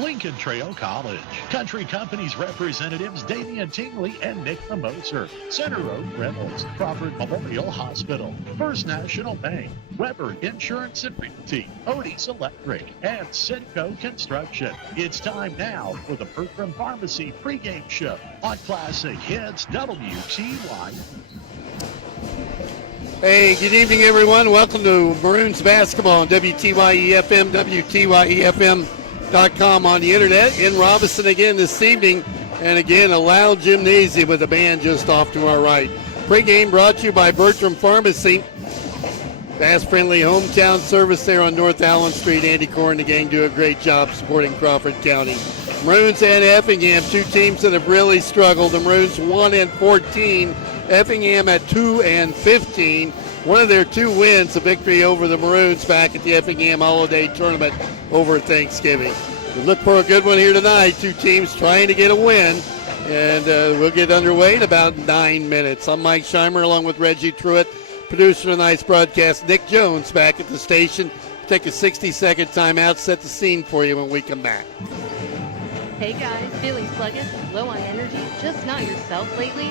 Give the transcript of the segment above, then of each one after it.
Lincoln Trail College. Country Company's representatives Damian Tingley and Nick Moser. Center Road Reynolds. Crawford Memorial Hospital. First National Bank. Weber Insurance and Realty. Odie's Electric. And Citgo Construction. It's time now for the Bertram Pharmacy pregame show on Classic Hits WTYE. Hey, good evening, everyone. Welcome to Maroons basketball on WTYE FM, WTYEFM.com on the internet. In Robinson again this evening, and again a loud gymnasium with a band just off to our right. Pre-game brought to you by Bertram Pharmacy. Fast-friendly hometown service there on North Allen Street. Andy Core and the gang do a great job supporting Crawford County. Maroons and Effingham, two teams that have really struggled. The Maroons 1-14. Effingham at 2-15. One of their two wins, a victory over the Maroons back at the Effingham Holiday Tournament over Thanksgiving. We look for a good one here tonight. Two teams trying to get a win, and we'll get underway in about 9 minutes. I'm Mike Scheimer along with Reggie Truitt, producer of tonight's broadcast. Nick Jones back at the station. Take a 60-second timeout, set the scene for you when we come back. Hey guys, feeling sluggish, low on energy, just not yourself lately?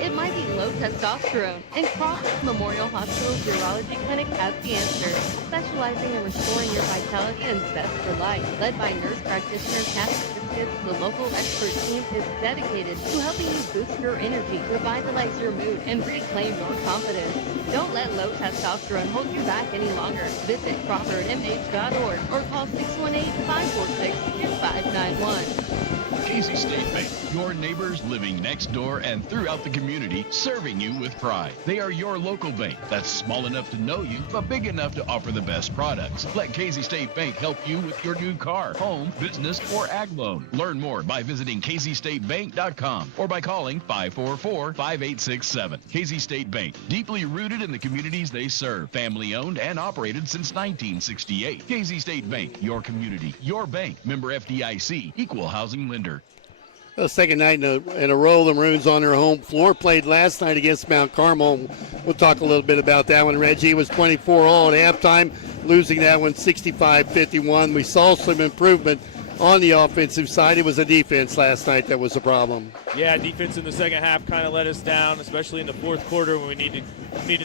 It might be low testosterone, and Crawford Memorial Hospital's Urology Clinic has the answer. Specializing in restoring your vitality and zest for life. Led by nurse practitioner Kathy Biscuits, the local expert team is dedicated to helping you boost your energy, revitalize your mood, and reclaim your confidence. Don't let low testosterone hold you back any longer. Visit CrawfordMH.org or call 618-546-2591. Casey State Bank, your neighbors living next door and throughout the community, serving you with pride. They are your local bank that's small enough to know you, but big enough to offer the best products. Let Casey State Bank help you with your new car, home, business, or ag loan. Learn more by visiting CaseyStateBank.com or by calling 544-5867. Casey State Bank, deeply rooted in the communities they serve. Family owned and operated since 1968. Casey State Bank, your community, your bank. Member FDIC, equal housing lender. The second night in a row, the Maroons on their home floor played last night against Mount Carmel. We'll talk a little bit about that one. Reggie was 24 all at halftime, losing that one 65-51. We saw some improvement on the offensive side. It was a defense last night that was a problem. Yeah, defense in the second half kind of let us down, especially in the fourth quarter when we needed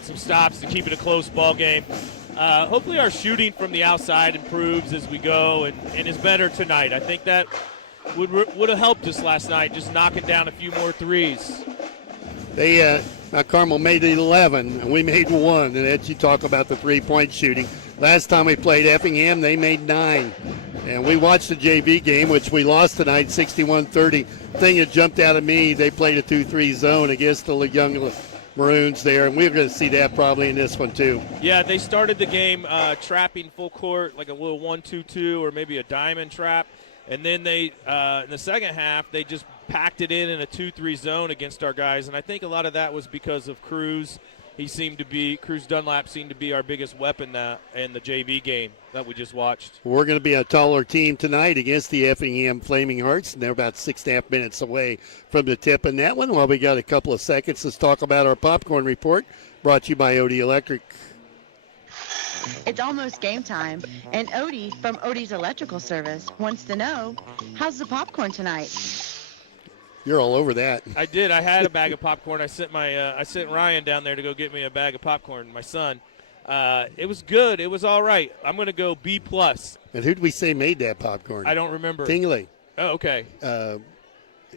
some stops to keep it a close ball game. Hopefully our shooting from the outside improves as we go and is better tonight. I think that would have helped us last night, just knocking down a few more threes. Mount Carmel made 11, and we made 1, and as you talk about the three-point shooting. Last time we played Effingham, they made 9. And we watched the JV game, which we lost tonight, 61-30. Thing that jumped out at me, they played a 2-3 zone against the young Maroons there, and we're going to see that probably in this one too. Yeah, they started the game trapping full court, like a little 1-2-2 or maybe a diamond trap. And then they, in the second half, they just packed it in a 2-3 zone against our guys. And I think a lot of that was because of Cruz. Cruz Dunlap seemed to be our biggest weapon in the JV game that we just watched. We're going to be a taller team tonight against the Effingham Flaming Hearts, and they're about 6.5 minutes away from the tip in that one. While we got a couple of seconds, let's talk about our popcorn report, brought to you by Odie Electric. It's almost game time, and Odie from Odie's Electrical Service wants to know, how's the popcorn tonight? You're all over that. I did. I had a bag of popcorn. I sent Ryan down there to go get me a bag of popcorn, my son. It was good. It was all right. I'm going to go B+. And who did we say made that popcorn? I don't remember. Tingley. Oh, okay.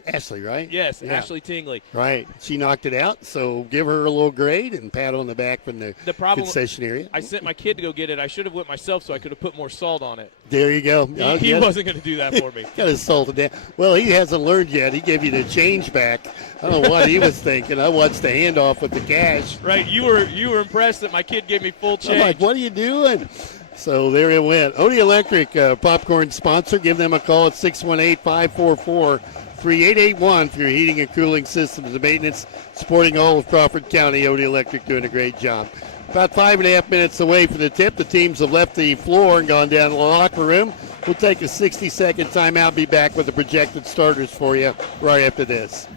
Ashley, right? Yes, yeah. Ashley Tingley. Right. She knocked it out, so give her a little grade and pat on the back from the concession area. I sent my kid to go get it. I should have went myself so I could have put more salt on it. There you go. He wasn't going to do that for me. Got his salt down. Well, he hasn't learned yet. He gave you the change back. I don't know what he was thinking. I watched the handoff with the cash. Right. You were impressed that my kid gave me full change. I'm like, what are you doing? So there it went. Odie Electric, popcorn sponsor. Give them a call at 618-544-3881 for your heating and cooling systems and maintenance. Supporting all of Crawford County. Odie Electric doing a great job. About 5.5 minutes away from the tip. The teams have left the floor and gone down to the locker room. We'll take a 60-second timeout. Be back with the projected starters for you right after this.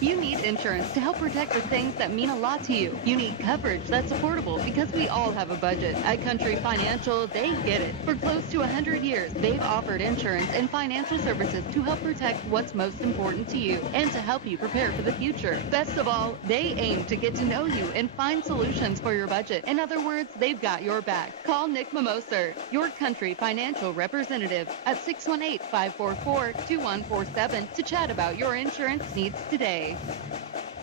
You need insurance to help protect the things that mean a lot to you. You need coverage that's affordable because we all have a budget. At Country Financial, they get it. For close to 100 years, they've offered insurance and financial services to help protect what's most important to you and to help you prepare for the future. Best of all, they aim to get to know you and find solutions for your budget. In other words, they've got your back. Call Nick Mimoser, your Country Financial representative, at 618-544-2147 to chat about your insurance needs today.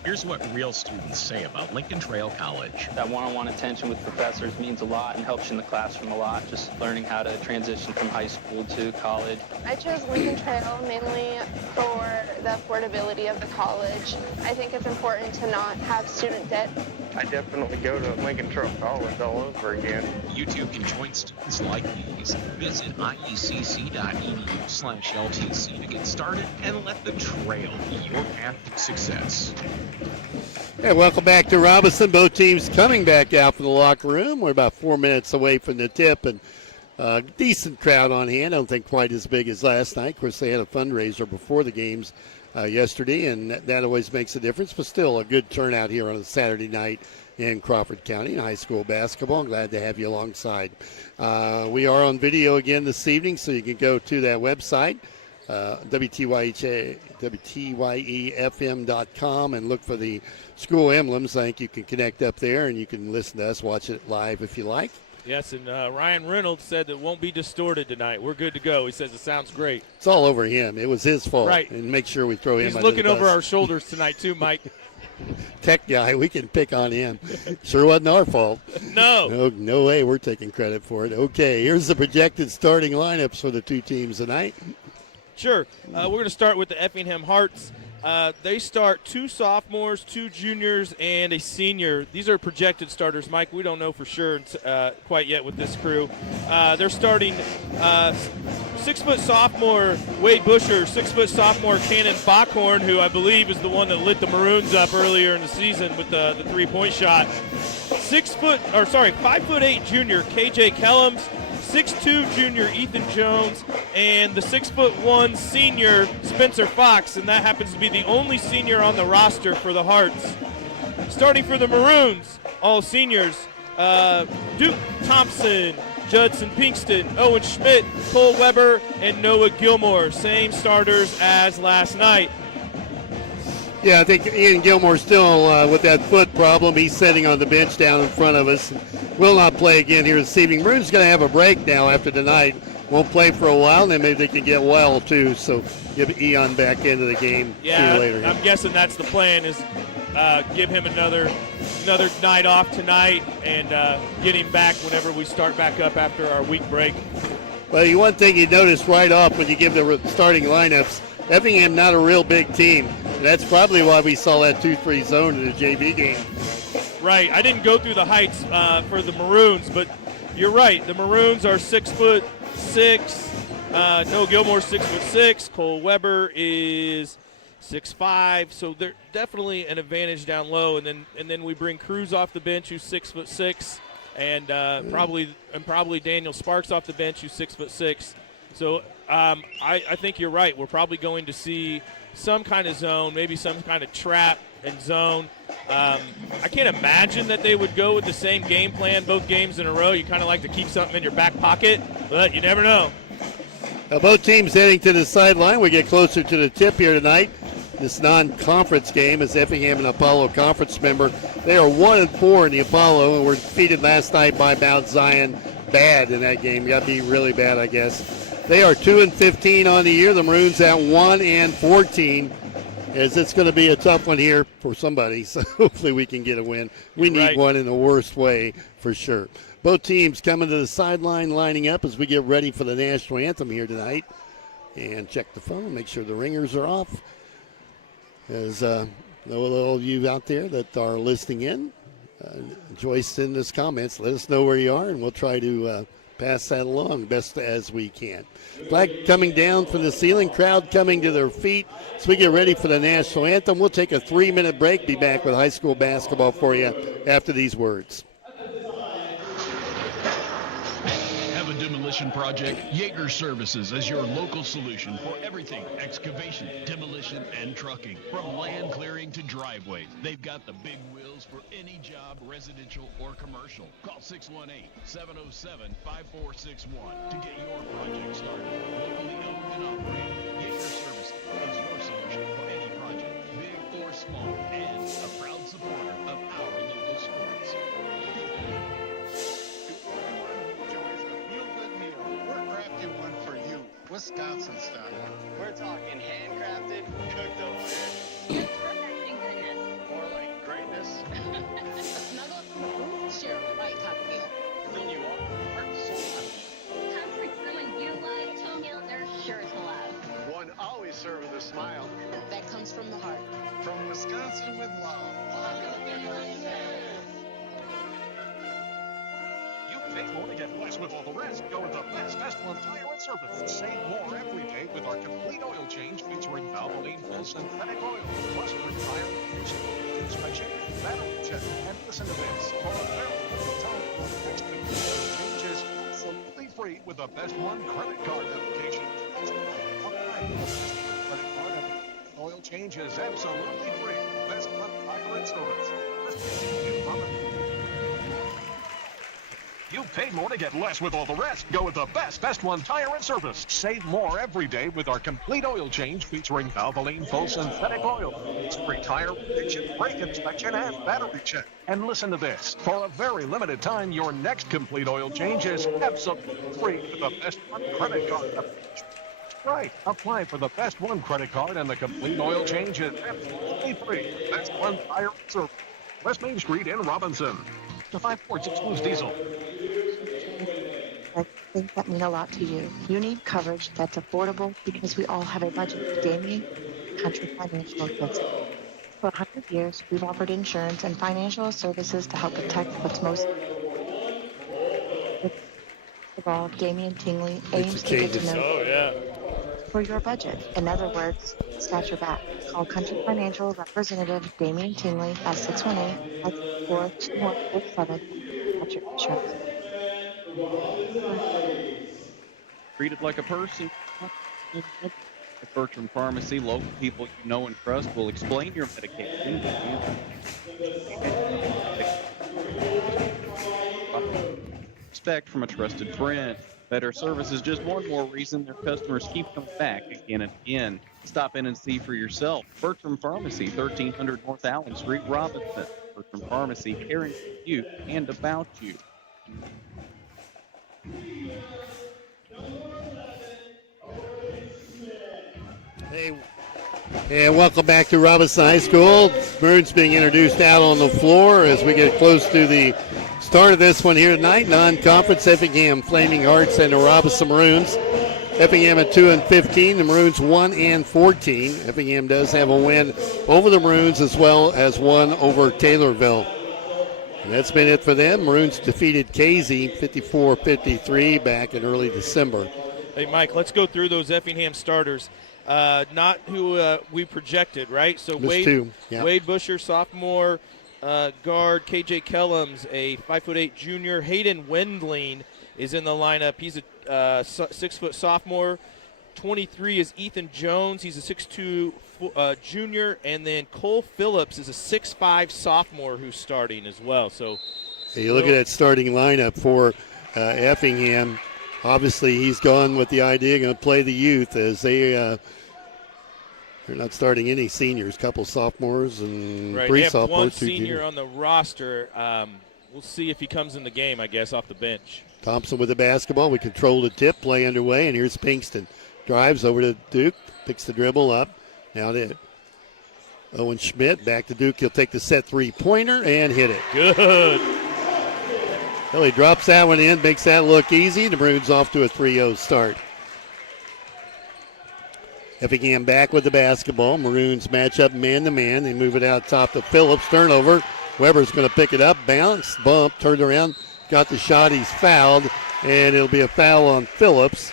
Here's what real students say about Lincoln Trail College. That one-on-one attention with professors means a lot and helps you in the classroom a lot, just learning how to transition from high school to college. I chose Lincoln Trail mainly for the affordability of the college. I think it's important to not have student debt. I definitely go to Lincoln Trail College all over again. You too can join students like these. Visit iecc.edu/LTC to get started and let the trail be your path to success. Hey, welcome back to Robinson. Both teams coming back out from the locker room. We're about 4 minutes away from the tip, and decent crowd on hand. I don't think quite as big as last night. Of course, they had a fundraiser before the games yesterday, and that always makes a difference, but still a good turnout here on a Saturday night in Crawford County in high school basketball. I'm glad to have you alongside. We are on video again this evening, so you can go to that website, WTYEFM.com, and look for the school emblems. I think you can connect up there, and you can listen to us, watch it live if you like. Yes, and Ryan Reynolds said it won't be distorted tonight. We're good to go. He says it sounds great. It's all over him. It was his fault. Right. And make sure we throw him He's under looking the bus. over our shoulders tonight, too, Mike. Tech guy, we can pick on him. Sure wasn't our fault. No. No way we're taking credit for it. Okay, here's the projected starting lineups for the two teams tonight. Sure. We're going to start with the Effingham Hearts. They start 2 sophomores, 2 juniors, and a senior. These are projected starters, Mike. We don't know for sure quite yet with this crew. They're starting 6-foot sophomore Wade Busher, 6-foot sophomore Cannon Bockhorn, who I believe is the one that lit the Maroons up earlier in the season with the 3-point shot. 5'8" junior KJ Kellums, 6'2" junior Ethan Jones, and the 6'1" senior Spencer Fox, and that happens to be the only senior on the roster for the Hearts. Starting for the Maroons, all seniors, Duke Thompson, Judson Pinkston, Owen Schmidt, Cole Weber, and Noah Gilmore. Same starters as last night. Yeah, I think Ian Gilmore's still with that foot problem. He's sitting on the bench down in front of us. Will not play again here this evening. Maroon's going to have a break now after tonight. Won't play for a while, and then maybe they can get well, too. So give Ian back into the game sooner or later. I'm guessing that's the plan is give him another night off tonight and get him back whenever we start back up after our week break. Well, one thing you notice right off when you give the starting lineups, Effingham not a real big team. That's probably why we saw that 2-3 zone in the JV game. Right. I didn't go through the heights for the Maroons, but you're right. The Maroons are 6'6". Noah Gilmore 6'6". Cole Weber is 6'5". So they're definitely an advantage down low. And then we bring Cruz off the bench, who's 6'6", and probably Daniel Sparks off the bench, who's 6'6". So I think you're right. We're probably going to see some kind of zone, maybe some kind of trap and zone. I can't imagine that they would go with the same game plan both games in a row. You kind of like to keep something in your back pocket, but you never know. Now both teams heading to the sideline. We get closer to the tip here tonight. This non-conference game is Effingham and Apollo conference member. They are 1-4 in the Apollo and were defeated last night by Mount Zion. Bad in that game. Got to be really bad, I guess. They are 2-15 on the year. The Maroons at 1-14. As it's going to be a tough one here for somebody, so hopefully we can get a win. We need one in the worst way for sure. Both teams coming to the sideline, lining up as we get ready for the national anthem here tonight. And check the phone, make sure the ringers are off. As all of you out there that are listening in, Joyce, send us comments. Let us know where you are, and we'll try to pass that along best as we can. Flag coming down from the ceiling, crowd coming to their feet as we get ready for the national anthem. We'll take a 3-minute break, be back with high school basketball for you after these words. Have a demolition demolition project, Yeager Services is your local solution for everything excavation, demolition, and trucking. From land clearing to driveways, they've got the big wheels for any job, residential or commercial. Call 618-707-5461 to get your project started. Locally owned and operated, Yeager Services is your solution for any project, big or small, and a proud supporter of our local sports. Wisconsin style. We're talking handcrafted, cooked over. Perfecting goodness. More like greatness. Snuggle up from the food, share a right type of meal. Fill you up, heart and soul. Comfort someone you love, toenail they're sure to love. One always served with a smile. That comes from the heart. From Wisconsin with love. You pay more to get less with all the rest. Go with the best one tire and service. Save more every day with our complete oil change featuring Valvoline full synthetic oil. Plus free tire inspection, battery check. And listen to this. For a very limited time, next complete oil change is absolutely free with the Best One credit card application. Credit card and oil change is absolutely free. Best One tire and service. You paid more to get less with all the rest. Go with the best one tire and service. Save more every day with our complete oil change featuring Valvoline full synthetic oil. It's free tire inspection, brake inspection, and battery check. And listen to this. For a very limited time, your next complete oil change is absolutely free with the Best One credit card application. Right. Apply for the Best One credit card and the complete oil change is absolutely free. Best One tire and service. West Main Street in Robinson. The 546 Blues Diesel. Things that mean a lot to you. You need coverage that's affordable because we all have a budget. Damien, Country Financial gets it. For 100 years, we've offered insurance and financial services to help protect what's most. Of all, Damien Tingley aims to get to know. Oh, yeah. For your budget. In other words, scratch your back. Call Country Financial representative Damien Tingley at 618-421-47. Country Insurance. Treated like a person. At Bertram Pharmacy, local people you know and trust will explain your medication. Expect from a trusted friend. Better service is just one more reason their customers keep coming back again and again. Stop in and see for yourself. Bertram Pharmacy, 1300 North Allen Street, Robinson. Bertram Pharmacy, caring for you and about you. Hey, and welcome back to Robinson High School. Maroons being introduced out on the floor as we get close to the start of this one here tonight. Non-conference Effingham Flaming Hearts and the Robinson Maroons. Effingham at 2-15, the Maroons 1-14. Effingham does have a win over the Maroons as well as one over Taylorville. And that's been it for them. Maroons defeated Casey 54-53 back in early December. Hey, Mike, let's go through those Effingham starters. Not who we projected, right? So Wade Busher, sophomore guard. KJ Kellums, a 5'8" junior. Hayden Wendling is in the lineup. He's a 6-foot sophomore. 23 is Ethan Jones. He's a 6'2" junior. And then Cole Phillips is a 6'5" sophomore who's starting as well. So you look at that starting lineup for Effingham. Obviously, he's gone with the idea, going to play the youth as they're not starting any seniors, couple sophomores and right. three They have sophomores. one two senior juniors on the roster. We'll see if he comes in the game, I guess, off the bench. Thompson with the basketball. We control the tip, play underway, and here's Pinkston. Drives over to Duke, picks the dribble up. Now to Owen Schmidt, back to Duke. He'll take the set three-pointer and hit it. Good. Well, he drops that one in, makes that look easy. The Maroons off to a 3-0 start. Effingham back with the basketball. Maroons match up man-to-man. They move it out top to Phillips. Turnover. Weber's going to pick it up. Bounce, bump, turned around. Got the shot. He's fouled. And it'll be a foul on Phillips.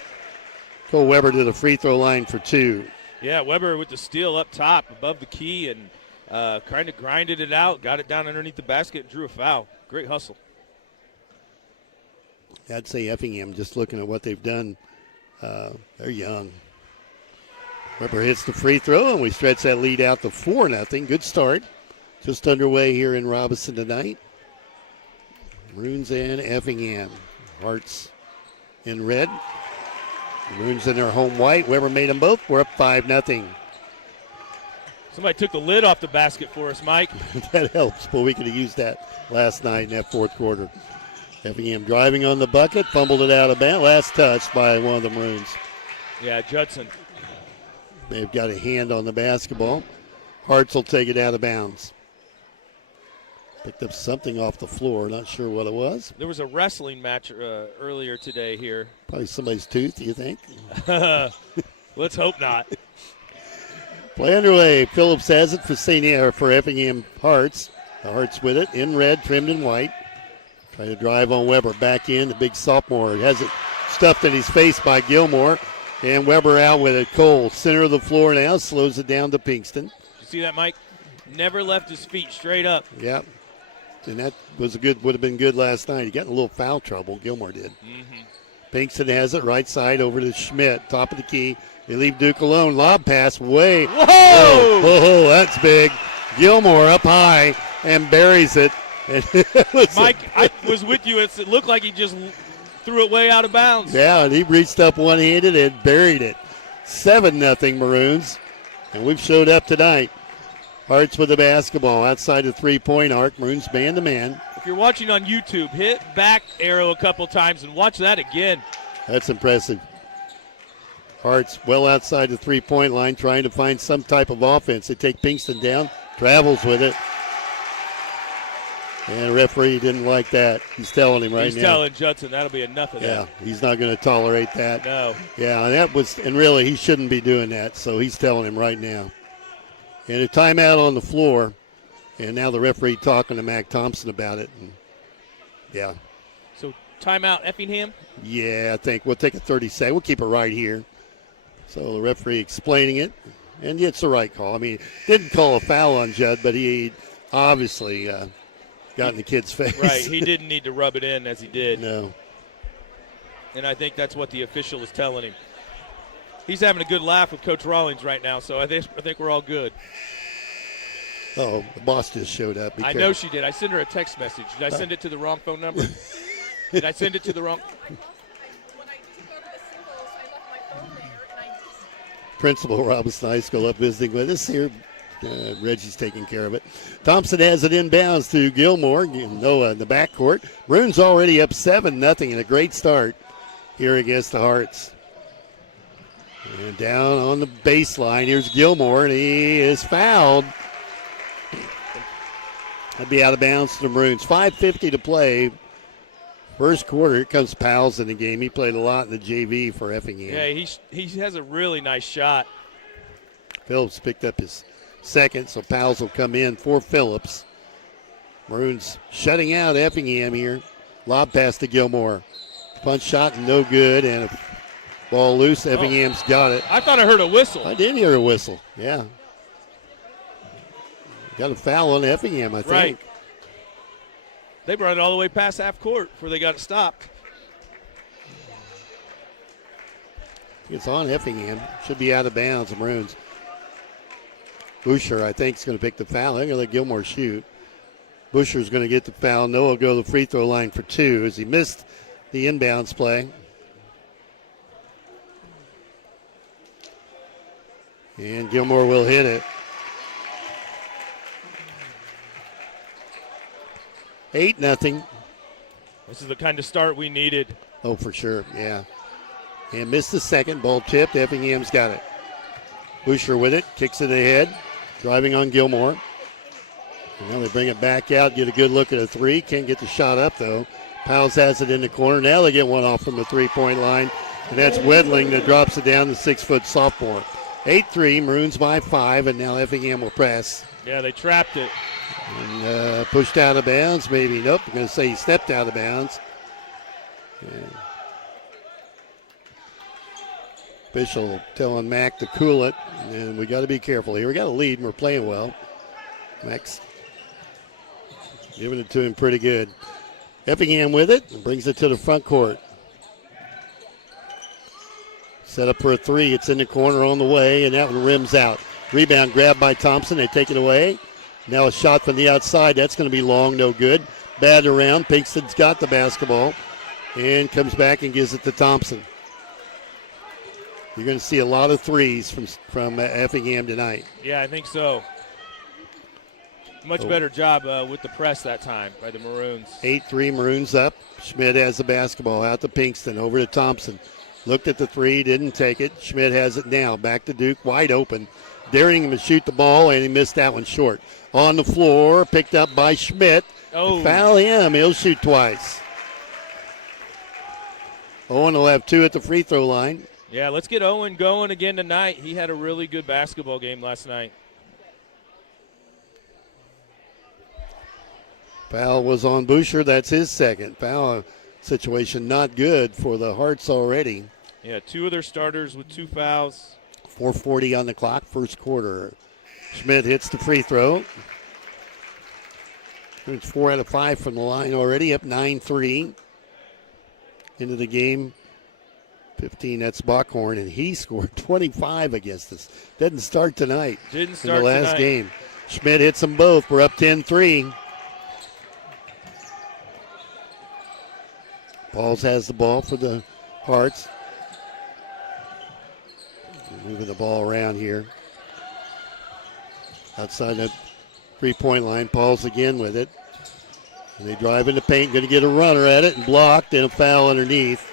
Cole Weber to the free throw line for two. Yeah, Weber with the steal up top above the key and kind of grinded it out. Got it down underneath the basket and drew a foul. Great hustle. I'd say Effingham, just looking at what they've done, they're young. Weber hits the free throw, and we stretch that lead out to 4-0. Good start. Just underway here in Robinson tonight. Maroons and Effingham. Hearts in red. Maroons in their home white. Weber made them both. We're up 5-0. Somebody took the lid off the basket for us, Mike. That helps, but we could have used that last night in that fourth quarter. Effingham driving on the bucket, fumbled it out of bounds. Last touch by one of the Maroons. Yeah, Judson. They've got a hand on the basketball. Hearts will take it out of bounds. Picked up something off the floor. Not sure what it was. There was a wrestling match earlier today here. Probably somebody's tooth, you think? Let's hope not. Play underway. Phillips has it for Effingham Hearts. The Hearts with it in red, trimmed in white. Try to drive on Weber. Back in. The big sophomore has it stuffed in his face by Gilmore. And Weber out with it. Cole, center of the floor now, slows it down to Pinkston. You see that, Mike? Never left his feet straight up. Yep. And that was would have been good last night. He got in a little foul trouble. Gilmore did. Mm-hmm. Pinkston has it right side over to Schmidt, top of the key. They leave Duke alone. Lob pass way. Whoa! Oh, that's big. Gilmore up high and buries it. And Mike, I was with you. It looked like he just threw it way out of bounds. Yeah, and he reached up one-handed and buried it. 7-0 Maroons. And we've showed up tonight. Hearts with the basketball outside the three-point arc. Maroons man-to-man. If you're watching on YouTube, hit back arrow a couple times and watch that again. That's impressive. Hearts well outside the three-point line trying to find some type of offense. They take Pinkston down, travels with it. And the referee didn't like that. He's telling him right now. He's telling Judson that'll be enough of that. Yeah, he's not going to tolerate that. No. Yeah, and really he shouldn't be doing that, so he's telling him right now. And a timeout on the floor, and now the referee talking to Mac Thompson about it. And yeah. So timeout Effingham? Yeah, I think we'll take a 30-second. We'll keep it right here. So the referee explaining it, and it's the right call. I mean, didn't call a foul on Judd, but he obviously got in the kid's face. Right, he didn't need to rub it in as he did. No. And I think that's what the official is telling him. He's having a good laugh with Coach Rawlings right now, so I think we're all good. Oh, the boss just showed up. I know she did. I sent her a text message. Did I send it to the wrong phone number? Did I send it to the wrong? Principal Robinson High School up visiting with us here. Reggie's taking care of it. Thompson has it inbounds to Gilmore. Noah in the backcourt. Maroons already up 7-0 and a great start here against the Hearts. And down on the baseline, here's Gilmore, and he is fouled. That'd be out of bounds to the Maroons. 5:50 to play. First quarter, here comes Powell's in the game. He played a lot in the JV for Effingham. Yeah, he has a really nice shot. Phillips picked up his second, so Powell's will come in for Phillips. Maroons shutting out Effingham here. Lob pass to Gilmore. Punch shot, no good, and a ball loose. Effingham's got it. I thought I heard a whistle. I did hear a whistle, yeah. Got a foul on Effingham, I think. Right. They brought it all the way past half court before they got it stopped. It's on Effingham. Should be out of bounds, the Maroons. Boucher, I think, is going to pick the foul. They're going to let Gilmore shoot. Boucher's going to get the foul. Noah will go to the free throw line for two as he missed the inbounds play. And Gilmore will hit it. 8-0. This is the kind of start we needed. Oh, for sure, yeah. And missed the second. Ball tipped. Effingham's got it. Boucher with it. Kicks it ahead. Driving on Gilmore. And now they bring it back out. Get a good look at a three. Can't get the shot up, though. Powles has it in the corner. Now they get one off from the three-point line. And that's Wedling that drops it down, the 6-foot sophomore. 8-3. Maroons by 5. And now Effingham will press. Yeah, they trapped it. And pushed out of bounds, maybe. Nope, I'm going to say he stepped out of bounds. Yeah. Official telling Mac to cool it, and we got to be careful here. We got a lead, and we're playing well. Mac's giving it to him pretty good. Effingham with it and brings it to the front court. Set up for a three. It's in the corner on the way, and that one rims out. Rebound grabbed by Thompson. They take it away. Now a shot from the outside. That's going to be long, no good. Batted around. Pinkston's got the basketball and comes back and gives it to Thompson. You're going to see a lot of threes from Effingham tonight. Yeah, I think so. Much better job with the press that time by the Maroons. 8-3 Maroons up. Schmidt has the basketball out to Pinkston. Over to Thompson. Looked at the three, didn't take it. Schmidt has it now. Back to Duke, wide open. Daring him to shoot the ball, and he missed that one short. On the floor, picked up by Schmidt. Oh. Foul him. He'll shoot twice. Owen will have two at the free throw line. Yeah, let's get Owen going again tonight. He had a really good basketball game last night. Foul was on Boucher. That's his second. Foul situation not good for the Hearts already. Yeah, two of their starters with 2 fouls. 4:40 on the clock, first quarter. Schmidt hits the free throw. It's 4 out of 5 from the line already, up 9-3. Into the game, 15, that's Bockhorn, and he scored 25 against us. Didn't start tonight. Didn't start in the last tonight. game. Schmidt hits them both. We're up 10-3. Pauls has the ball for the Hearts. Moving the ball around here. Outside the three-point line, Pauls again with it. And they drive in the paint, going to get a runner at it, and blocked, and a foul underneath.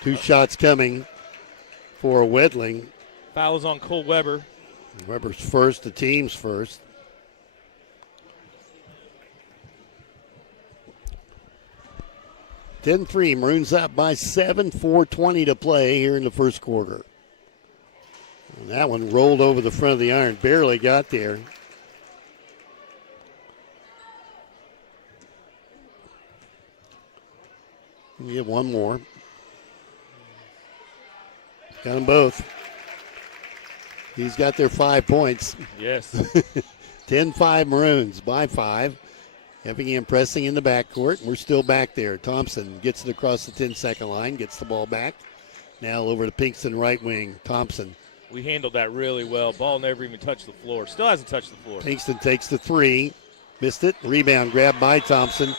2 shots coming for Wedling. Fouls on Cole Weber. Weber's first, the team's first. (10-3), Maroons up by 7, 4:20 to play here in the first quarter. And that one rolled over the front of the iron, barely got there. We have one more. Got them both. He's got their 5 points. Yes. 10-5 Maroons by 5. Effingham pressing in the backcourt. We're still back there. Thompson gets it across the 10-second line, gets the ball back. Now over to Pinkston, right wing. Thompson. We handled that really well. Ball never even touched the floor. Still hasn't touched the floor. Pinkston takes the three. Missed it. Rebound grabbed by Thompson.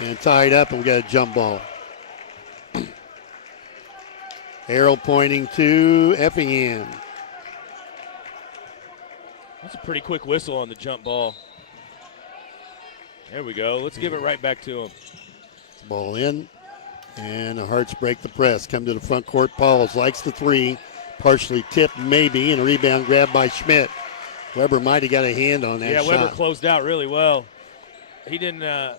And tied up, and we got a jump ball. Arrow pointing to Effingham. That's a pretty quick whistle on the jump ball. There we go. Let's give it right back to him. Ball in. And the Hearts break the press. Come to the front court. Pauls likes the three. Partially tipped, maybe, and a rebound grabbed by Schmidt. Weber might have got a hand on that shot. Yeah, Weber closed out really well. He didn't have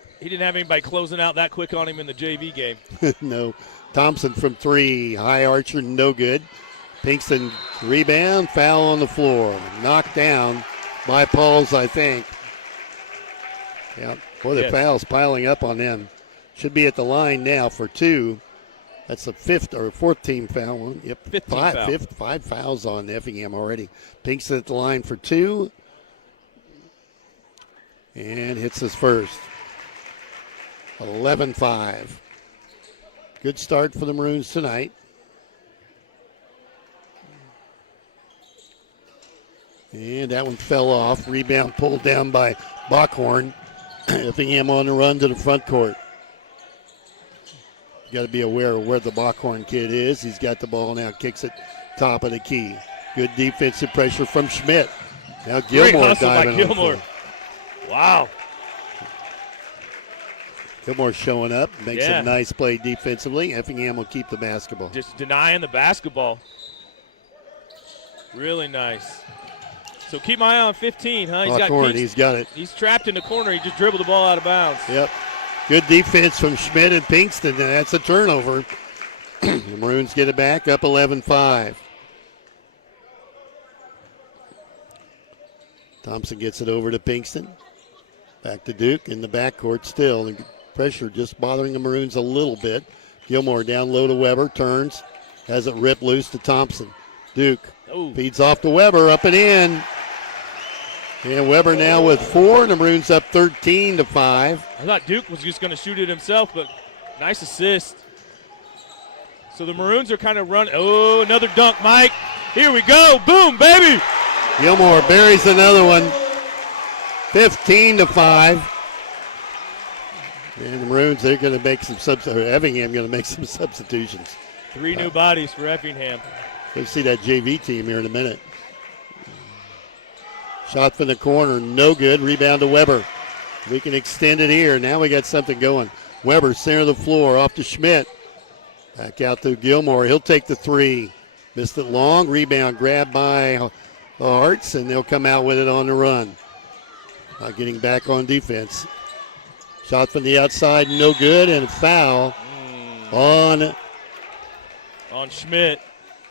anybody closing out that quick on him in the JV game. No. Thompson from three. High archer, no good. Pinkston rebound, foul on the floor. Knocked down by Pauls, I think. Yeah, boy, the fouls piling up on them. Should be at the line now for 2. That's the 5th or 4th team foul. Yep, 5 fouls on Effingham already. Pinkston at the line for 2. And hits his first. 11-5. Good start for the Maroons tonight. And that one fell off. Rebound pulled down by Bockhorn. Effingham on the run to the front court. You got to be aware of where the Bockhorn kid is. He's got the ball now, kicks it top of the key. Good defensive pressure from Schmidt. Now Gilmore diving by Gilmore. Wow. Gilmore showing up, makes a nice play defensively. Effingham will keep the basketball. Just denying the basketball. Really nice. So keep my eye on 15, huh? He's got it. He's trapped in the corner. He just dribbled the ball out of bounds. Yep. Good defense from Schmidt and Pinkston, and that's a turnover. The Maroons get it back, up 11-5. Thompson gets it over to Pinkston. Back to Duke in the backcourt still. The pressure just bothering the Maroons a little bit. Gilmore down low to Weber, turns, has it ripped loose to Thompson. Duke feeds off to Weber, up and in. And Weber now with 4, and the Maroons up 13-5. I thought Duke was just going to shoot it himself, but nice assist. So the Maroons are kind of running. Oh, another dunk, Mike. Here we go. Boom, baby. Gilmore buries another one. 15-5. And the Maroons, they're going to make some Effingham going to make some substitutions. 3 new bodies for Effingham. We'll see that JV team here in a minute. Shot from the corner, no good. Rebound to Weber. We can extend it here. Now we got something going. Weber, center of the floor, off to Schmidt. Back out to Gilmore. He'll take the 3. Missed it long. Rebound grabbed by Hartz, and they'll come out with it on the run. Getting back on defense. Shot from the outside, no good, and a foul on Schmidt.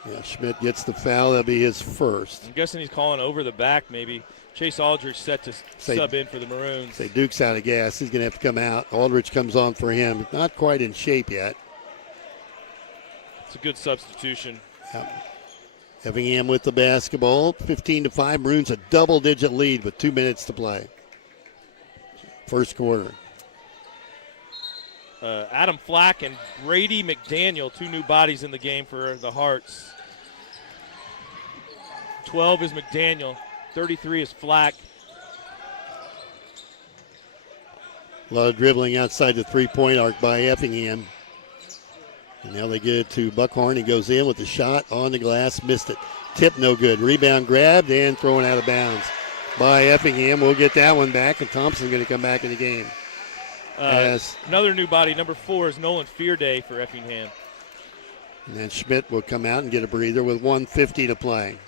Yeah, Schmidt gets the foul. That'll be his first. I'm guessing he's calling over the back maybe. Chase Aldridge set to sub in for the Maroons. Say Duke's out of gas. He's going to have to come out. Aldridge comes on for him. Not quite in shape yet. It's a good substitution. Yep. Effingham with the basketball. 15-5. Maroons a double-digit lead with 2 minutes to play. First quarter. Adam Flack and Brady McDaniel, 2 new bodies in the game for the Hearts. 12 is McDaniel. 33 is Flack. A lot of dribbling outside the three-point arc by Effingham. And now they get it to Buckhorn. He goes in with the shot on the glass. Missed it. Tip no good. Rebound grabbed and thrown out of bounds by Effingham. We'll get that one back, and Thompson's going to come back in the game. Another new body, number 4, is Nolan Fearday for Effingham. And then Schmidt will come out and get a breather with 1:50 to play.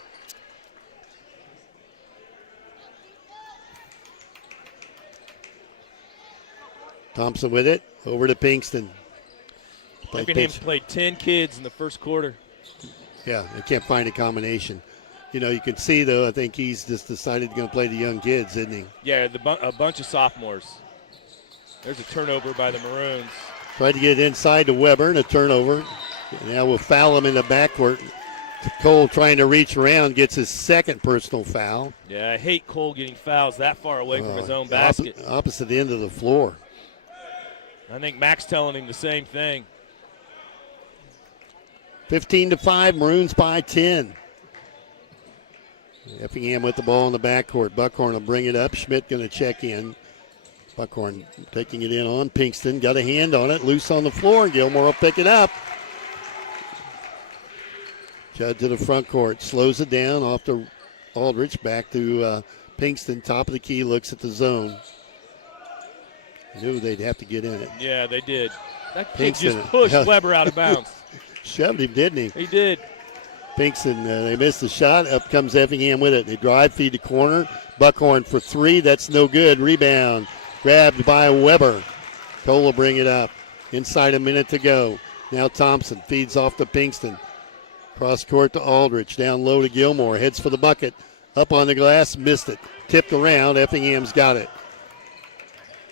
Thompson with it, over to Pinkston. Effingham's played 10 kids in the first quarter. Yeah, they can't find a combination. You know, you can see, though, I think he's just decided going to play the young kids, isn't he? Yeah, a bunch of sophomores. There's a turnover by the Maroons. Tried to get it inside to Weber, and a turnover. Now we'll foul him in the backcourt. Cole trying to reach around, gets his second personal foul. Yeah, I hate Cole getting fouls that far away from his own basket. Opposite end of the floor. I think Mac's telling him the same thing. 15-5, Maroons by 10. Effingham with the ball in the backcourt. Buckhorn will bring it up. Schmidt going to check in. Buckhorn taking it in on Pinkston. Got a hand on it. Loose on the floor. Gilmore will pick it up. Judd to the front court. Slows it down off to Aldrich. Back to Pinkston. Top of the key. Looks at the zone. Knew they'd have to get in it. Yeah, they did. That kid just pushed Weber out of bounds. Shoved him, didn't he? He did. Pinkston, they missed the shot. Up comes Effingham with it. They drive, feed to corner. Buckhorn for 3. That's no good. Rebound. Grabbed by Weber. Cole will bring it up. Inside a minute to go. Now Thompson feeds off to Pinkston. Cross court to Aldrich. Down low to Gilmore. Heads for the bucket. Up on the glass. Missed it. Tipped around. Effingham's got it.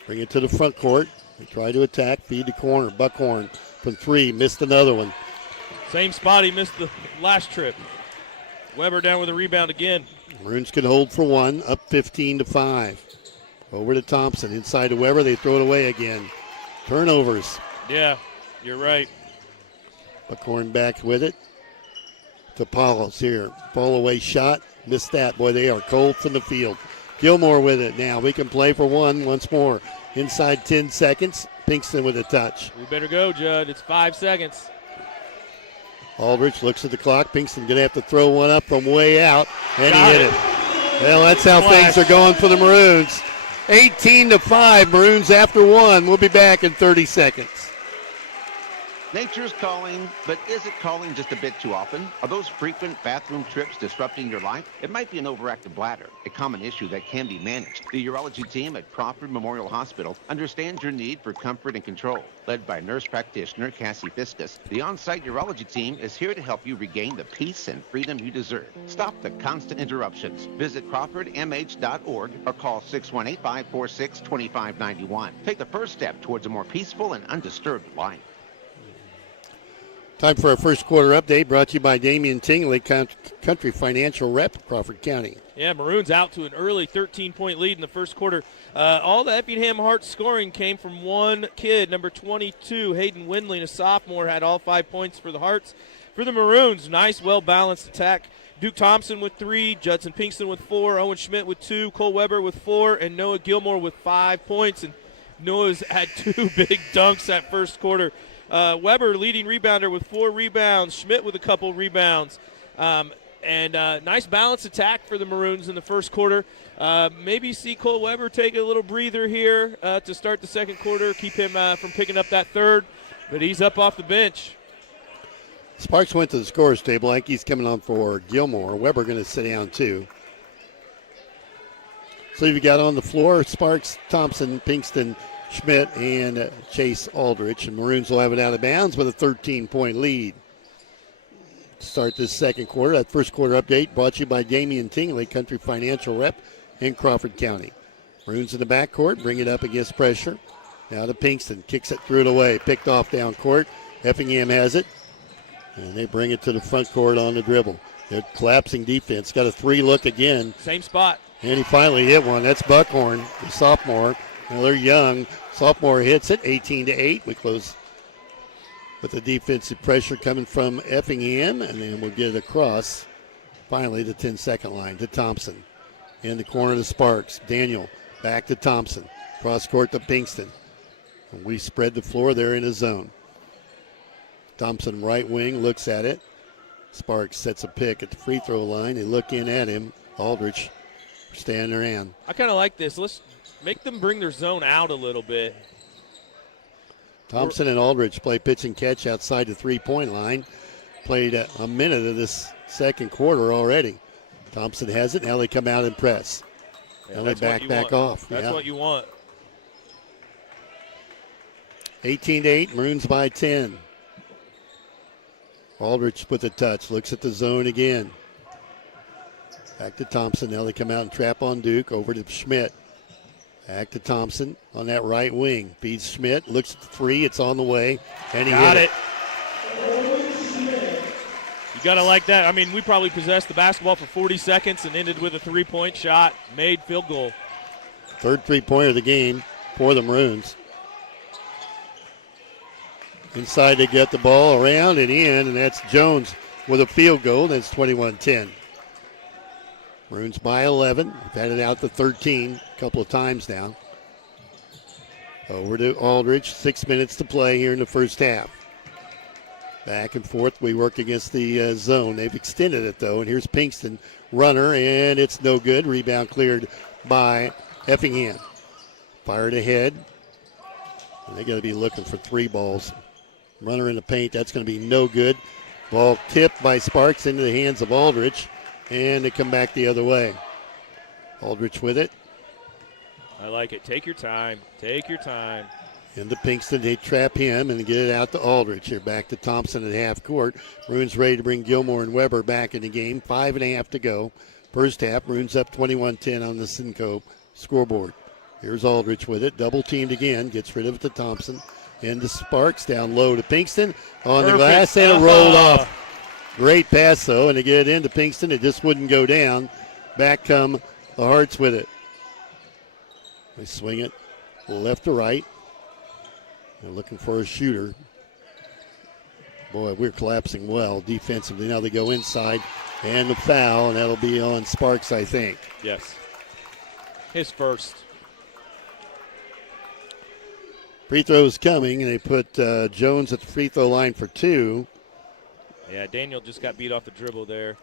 Bring it to the front court. They try to attack. Feed to corner. Buckhorn from 3. Missed another one. Same spot he missed the last trip. Weber down with a rebound again. Maroons can hold for 1. Up 15-5. Over to Thompson. Inside to Weber. They throw it away again. Turnovers. Yeah, you're right. Buckhorn back with it. To Paulos here. Fall away shot. Missed that. Boy, they are cold from the field. Gilmore with it now. We can play for 1 once more. Inside 10 seconds. Pinkston with a touch. We better go, Judd. It's 5 seconds. Aldrich looks at the clock. Pinkston going to have to throw one up from way out. And he hit it. Well, that's how things are going for the Maroons. 18-5. Maroons after 1. We'll be back in 30 seconds. Nature's calling, but is it calling just a bit too often? Are those frequent bathroom trips disrupting your life? It might be an overactive bladder, a common issue that can be managed. The urology team at Crawford Memorial Hospital understands your need for comfort and control. Led by nurse practitioner Cassie Fiskus, the on-site urology team is here to help you regain the peace and freedom you deserve. Stop the constant interruptions. Visit crawfordmh.org or call 618-546-2591. Take the first step towards a more peaceful and undisturbed life. Time for our first quarter update, brought to you by Damian Tingley, Country Financial Rep, Crawford County. Yeah, Maroons out to an early 13-point lead in the first quarter. All the Effingham Hearts scoring came from one kid, number 22, Hayden Windley, a sophomore, had all 5 points for the Hearts. For the Maroons, nice, well-balanced attack. Duke Thompson with 3, Judson Pinkston with 4, Owen Schmidt with 2, Cole Weber with 4, and Noah Gilmore with 5 points. And Noah's had 2 big dunks that first quarter. Weber leading rebounder with 4 rebounds, Schmidt with a couple rebounds. And nice balanced attack for the Maroons in the first quarter. Maybe see Cole Weber take a little breather here to start the second quarter, keep him from picking up that third, but he's up off the bench. Sparks went to the scorer's table. He's coming on for Gilmore. Weber going to sit down too. So you've got on the floor Sparks, Thompson, Pinkston, Schmidt, and Chase Aldrich. And Maroons will have it out of bounds with a 13-point lead. Start this second quarter. That first quarter update brought to you by Damian Tingley, Country Financial Rep in Crawford County. Maroons in the backcourt, bring it up against pressure. Now to Pinkston, kicks it through it away, picked off down court. Effingham has it, and they bring it to the front court on the dribble. They're collapsing defense. Got a 3 look again. Same spot. And he finally hit one. That's Buckhorn, the sophomore. Now they're young. Sophomore hits it, 18-8. We close with the defensive pressure coming from Effingham, and then we'll get it across, finally, the 10-second line to Thompson. In the corner to Sparks. Daniel back to Thompson. Cross court to Pinkston. And we spread the floor there in his zone. Thompson right wing looks at it. Sparks sets a pick at the free throw line. They look in at him. Aldrich standing around. I kind of like this. Let's make them bring their zone out a little bit. Thompson and Aldrich play pitch and catch outside the three-point line. Played a minute of this second quarter already. Thompson has it. Now they come out and press. Yeah, now they back off. That's what you want. 18-8, Maroons by 10. Aldrich with a touch, looks at the zone again. Back to Thompson. Now they come out and trap on Duke. Over to Schmidt. Back to Thompson on that right wing. Feeds Schmidt. Looks at the 3. It's on the way. And he got hit it. You got to like that. I mean, we probably possessed the basketball for 40 seconds and ended with a 3-point shot. Made field goal. Third three-pointer of the game for the Maroons. Inside they get the ball around and in, and that's Jones with a field goal. That's 21-10. Maroons by 11. We've had it out to 13 a couple of times now. Over to Aldrich. 6 minutes to play here in the first half. Back and forth. We work against the zone. They've extended it, though. And here's Pinkston. Runner, and it's no good. Rebound cleared by Effingham. Fired ahead. And they got to be looking for 3 balls. Runner in the paint. That's going to be no good. Ball tipped by Sparks into the hands of Aldrich. And they come back the other way. Aldrich with it. I like it. Take your time. Take your time. Into Pinkston. They trap him and get it out to Aldrich. Here back to Thompson at half court. Maroons ready to bring Gilmore and Weber back in the game. 5.5 to go. First half. Maroons up 21-10 on the Simcoe scoreboard. Here's Aldrich with it. Double teamed again. Gets rid of it to Thompson. Into Sparks. Down low to Pinkston. On the glass and it rolled off. Great pass, though, and to get it into Pinkston, it just wouldn't go down. Back come the Hearts with it. They swing it left to right. They're looking for a shooter. Boy, we're collapsing well defensively. Now they go inside, and the foul, and that'll be on Sparks, I think. Yes. His first. Free throws coming, and they put Jones at the free throw line for 2. Yeah, Daniel just got beat off the dribble there.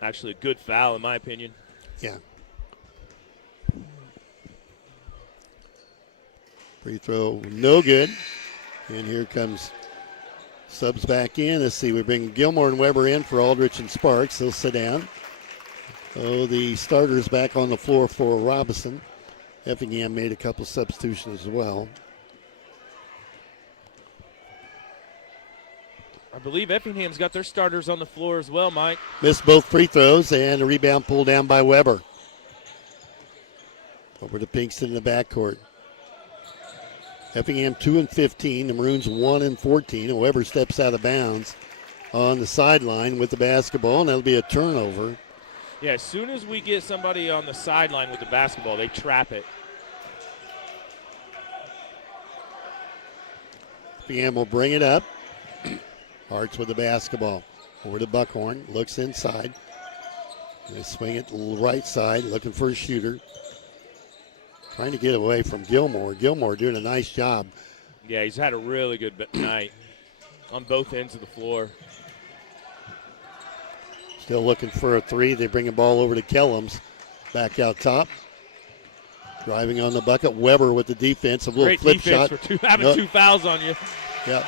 Actually, a good foul, in my opinion. Yeah. Free throw, no good. And here comes subs back in. Let's see, we bring Gilmore and Weber in for Aldrich and Sparks. They'll sit down. So the starters back on the floor for Robinson. Effingham made a couple substitutions as well. I believe Effingham's got their starters on the floor as well, Mike. Missed both free throws, and a rebound pulled down by Weber. Over to Pinkston in the backcourt. Effingham 2-15. The Maroons 1-14. And Weber steps out of bounds on the sideline with the basketball, and that'll be a turnover. Yeah, as soon as we get somebody on the sideline with the basketball, they trap it. Effingham will bring it up. Harts with the basketball. Over to Buckhorn. Looks inside. They swing it to the right side, looking for a shooter. Trying to get away from Gilmore. Gilmore doing a nice job. Yeah, he's had a really good night on both ends of the floor. Still looking for a three. They bring the ball over to Kellums. Back out top. Driving on the bucket. Weber with the defense. A little Great flip defense shot. for having 2 fouls on you. Yep.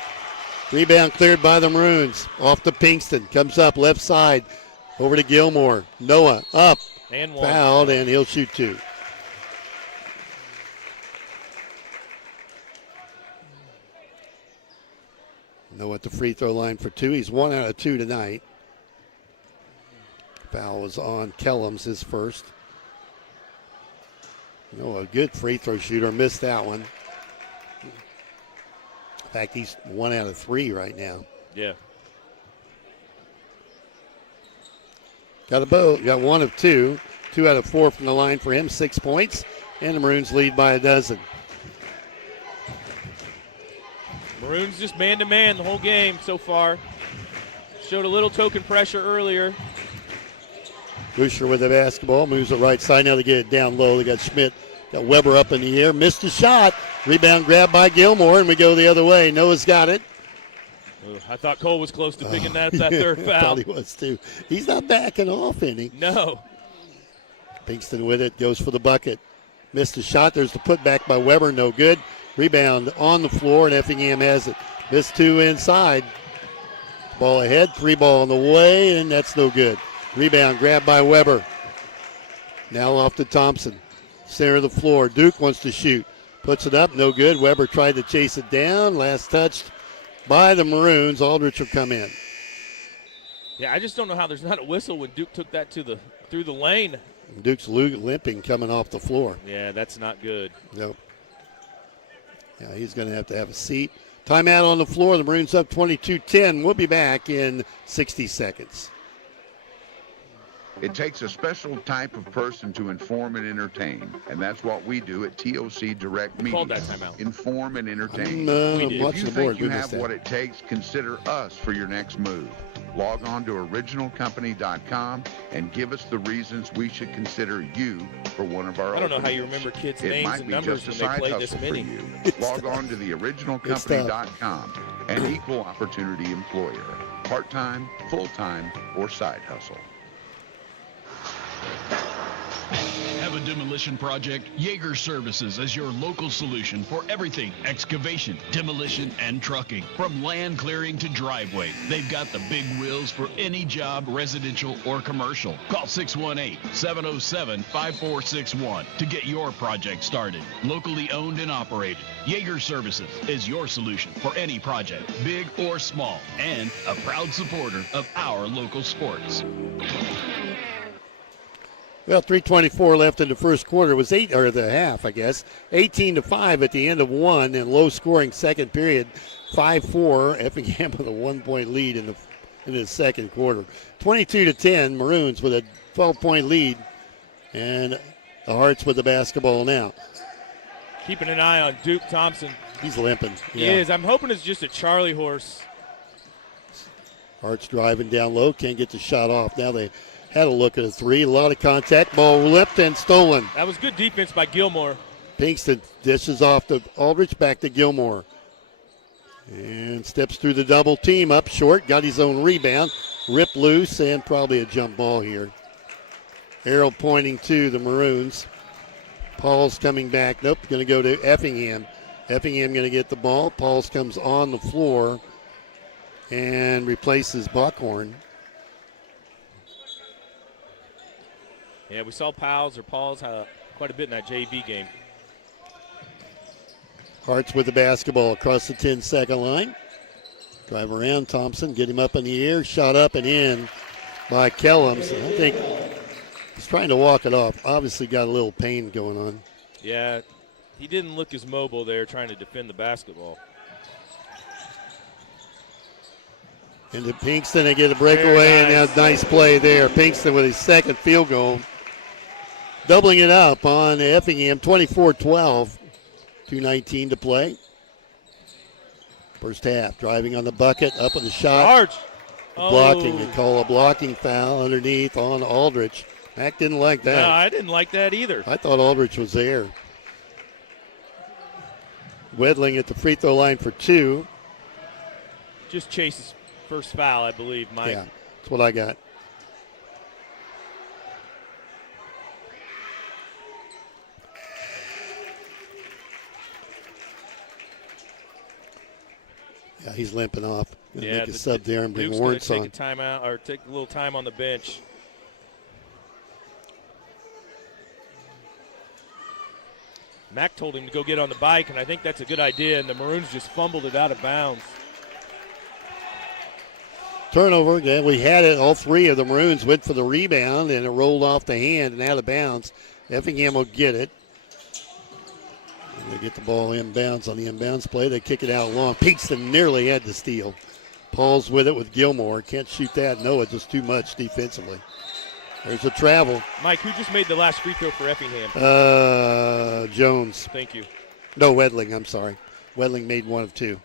Rebound cleared by the Maroons. Off to Pinkston. Comes up left side. Over to Gilmore. Noah up. And one. Fouled, and he'll shoot 2. Noah at the free throw line for 2. He's 1 out of 2 tonight. Foul was on Kellums, his first. Noah, a good free throw shooter, missed that one. In fact, he's 1 out of 3 right now. Yeah. Got a bow. Got 1 of 2. 2 out of 4 from the line for him. 6 points. And the Maroons lead by a dozen. Maroons just man-to-man the whole game so far. Showed a little token pressure earlier. Busher with the basketball. Moves the right side. Now they get it down low. They got Schmidt. Got Weber up in the air. Missed a shot. Rebound grabbed by Gilmore, and we go the other way. Noah's got it. I thought Cole was close to picking that third foul. I thought he was too. He's not backing off any. No. Pinkston with it, goes for the bucket. Missed a shot. There's the putback by Weber, no good. Rebound on the floor, and Effingham has it. Missed 2 inside. Ball ahead, 3 ball on the way, and that's no good. Rebound grabbed by Weber. Now off to Thompson. Center of the floor. Duke wants to shoot. Puts it up, no good. Weber tried to chase it down. Last touched by the Maroons. Aldrich will come in. Yeah, I just don't know how there's not a whistle when Duke took that through the lane. Duke's limping coming off the floor. Yeah, that's not good. Nope. Yeah, he's going to have a seat. Timeout on the floor. The Maroons up 22-10. We'll be back in 60 seconds. It takes a special type of person to inform and entertain, and that's what we do at TOC Direct Media. Called that timeout. Inform and entertain. If you think you have what it takes, consider us for your next move. Log on to originalcompany.com and give us the reasons we should consider you for one of our I don't know how you openings. remember kids' It names might and be numbers just a when they side play hustle this many. for you. Log on to the originalcompany.com, an equal opportunity employer. Part-time, full-time, or side hustle. Have a demolition project? Yeager Services is your local solution for everything excavation, demolition, and trucking. From land clearing to driveway, they've got the big wheels for any job, residential or commercial. Call 618-707-5461 to get your project started. Locally owned and operated, Yeager Services is your solution for any project, big or small, and a proud supporter of our local sports. Well, 3:24 left in the first quarter. It was the half, I guess. 18-5 at the end of one, and low-scoring second period. 5-4. Effingham with a 1-point lead in the second quarter. 22-10. Maroons with a 12-point lead, and the Hearts with the basketball now. Keeping an eye on Duke Thompson. He's limping. He is. I'm hoping it's just a Charlie horse. Hearts driving down low, can't get the shot off. Now they had a look at a three. A lot of contact. Ball lipped and stolen. That was good defense by Gilmore. Pinkston dishes off to Aldrich, back to Gilmore. And steps through the double team. Up short. Got his own rebound. Ripped loose, and probably a jump ball here. Arrow pointing to the Maroons. Pauls coming back. Nope, going to go to Effingham. Effingham going to get the ball. Pauls comes on the floor and replaces Buckhorn. Yeah, we saw Pauls quite a bit in that JV game. Hearts with the basketball across the 10-second line. Drive around Thompson, get him up in the air, shot up and in by Kellums. I think he's trying to walk it off. Obviously got a little pain going on. Yeah, he didn't look as mobile there trying to defend the basketball. Into Pinkston, they get a breakaway, and a nice play there. Pinkston with his second field goal. Doubling it up on Effingham, 24-12, 2:19 to play. First half, driving on the bucket, up with the shot. Large. Blocking, they call a blocking foul underneath on Aldrich. Mac didn't like that. No, I didn't like that either. I thought Aldrich was there. Wedling at the free throw line for 2. Just Chase's first foul, I believe, Mike. Yeah, that's what I got. Yeah, he's limping off. Gonna make a sub there and bring Warrants on. Take a timeout or take a little time on the bench. Mac told him to go get on the bike, and I think that's a good idea, and the Maroons just fumbled it out of bounds. Turnover again. We had it. All 3 of the Maroons went for the rebound, and it rolled off the hand and out of bounds. Effingham will get it. And they get the ball inbounds on the inbounds play. They kick it out long. Pinkston nearly had the steal. Paul's with it with Gilmore. Can't shoot that. Noah just too much defensively. There's a travel. Mike, who just made the last free throw for Effingham? Jones. Thank you. No, Wedling. I'm sorry. Wedling made 1 of 2.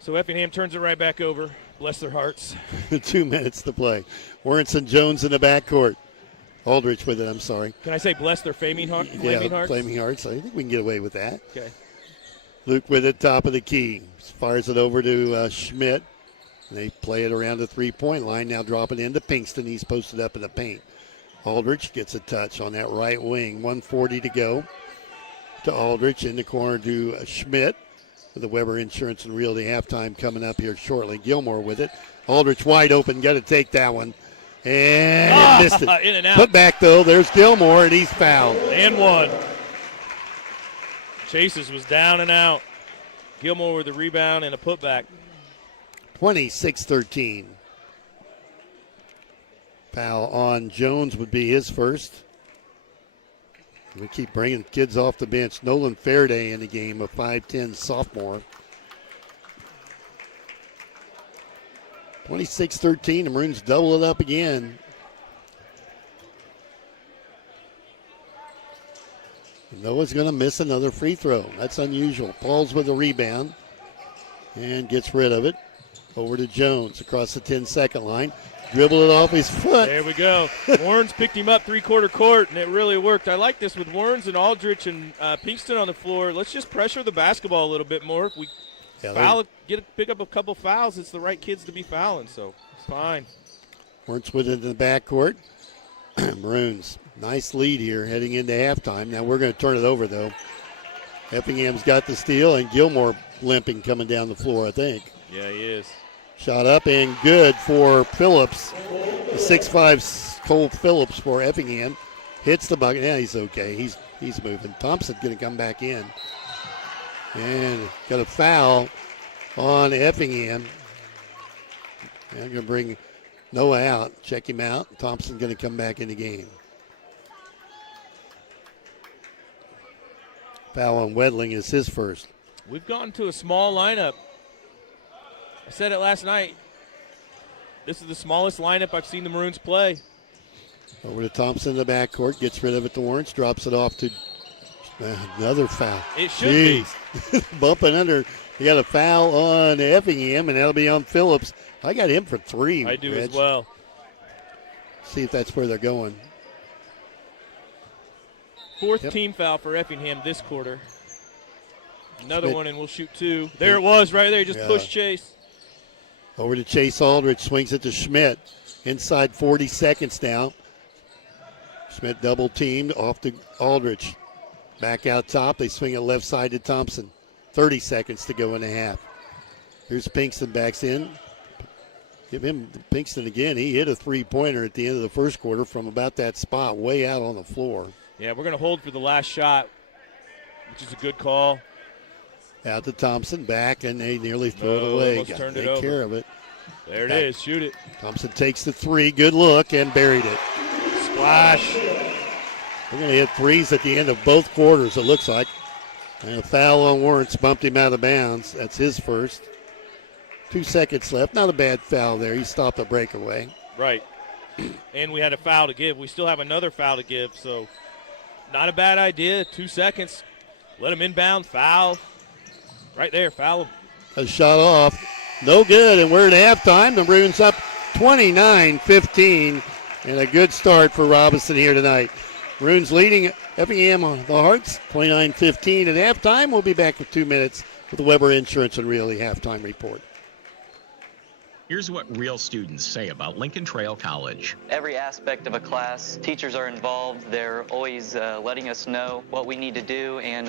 So Effingham turns it right back over. Bless their hearts. 2 minutes to play. Warrants and Jones in the backcourt. Aldrich with it, I'm sorry. Can I say bless their flaming hearts? Flaming hearts. I think we can get away with that. Okay. Luke with it, top of the key. Fires it over to Schmidt. They play it around the three-point line. Now dropping into Pinkston. He's posted up in the paint. Aldrich gets a touch on that right wing. 1:40 to go. To Aldrich in the corner to Schmidt. With the Weber Insurance and Realty halftime coming up here shortly. Gilmore with it. Aldrich wide open. Got to take that one. And missed it. In and out. Put back, though. There's Gilmore, and he's fouled. And 1. Chases was down and out. Gilmore with the rebound and a putback. 26-13. Foul on Jones would be his first. We keep bringing kids off the bench. Nolan Faraday in the game, a 5'10 sophomore. 26-13. The Maroons double it up again. Noah's going to miss another free throw. That's unusual. Paul's with a rebound and gets rid of it. Over to Jones across the 10-second line. Dribble it off his foot. There we go. Warrens picked him up three-quarter court, and it really worked. I like this with Warrens and Aldrich and Pinkston on the floor. Let's just pressure the basketball a little bit more. If we pick up a couple fouls, it's the right kids to be fouling, so it's fine. Warrens with it in the backcourt. Maroons, nice lead here heading into halftime. Now we're going to turn it over, though. Effingham's got the steal, and Gilmore limping coming down the floor, I think. Yeah, he is. Shot up and good for Phillips. The 6'5 Cole Phillips for Effingham. Hits the bucket. Yeah, he's okay. He's moving. Thompson's going to come back in. And got a foul on Effingham. And I'm going to bring Noah out. Check him out. Thompson's going to come back in the game. Foul on Wedling is his first. We've gone to a small lineup. I said it last night. This is the smallest lineup I've seen the Maroons play. Over to Thompson in the backcourt. Gets rid of it to Lawrence. Drops it off to another foul. It should be. Bumping under. You got a foul on Effingham, and that'll be on Phillips. I got him for 3. I do Reg. as well. See if that's where they're going. Fourth team foul for Effingham this quarter. Another one, and we'll shoot 2. There it was right there. Just push Chase. Over to Chase Aldrich. Swings it to Schmidt. Inside 40 seconds now. Schmidt double teamed off to Aldrich. Back out top. They swing it left side to Thompson. 30 seconds to go in the half. Here's Pinkston backs in. Give him Pinkston again. He hit a three-pointer at the end of the first quarter from about that spot way out on the floor. Yeah, we're going to hold for the last shot, which is a good call. Out to Thompson, back, and they nearly throw it away. Almost turned it take over. care of it. There it is. Shoot it. Thompson takes the 3. Good look and buried it. Splash. They're going to hit threes at the end of both quarters, it looks like. And a foul on Lawrence bumped him out of bounds. That's his first. 2 seconds left. Not a bad foul there. He stopped a breakaway. Right. And we had a foul to give. We still have another foul to give, so not a bad idea. 2 seconds. Let him inbound. Foul. Right there. Foul him. A shot off. No good, and we're at halftime. The Maroons up 29-15, and a good start for Robinson here tonight. Maroons leading Effingham on the Hearts, 29-15 at halftime. We'll be back with 2 minutes with the Weber Insurance and Realty halftime report. Here's what real students say about Lincoln Trail College. Every aspect of a class, teachers are involved. They're always letting us know what we need to do, and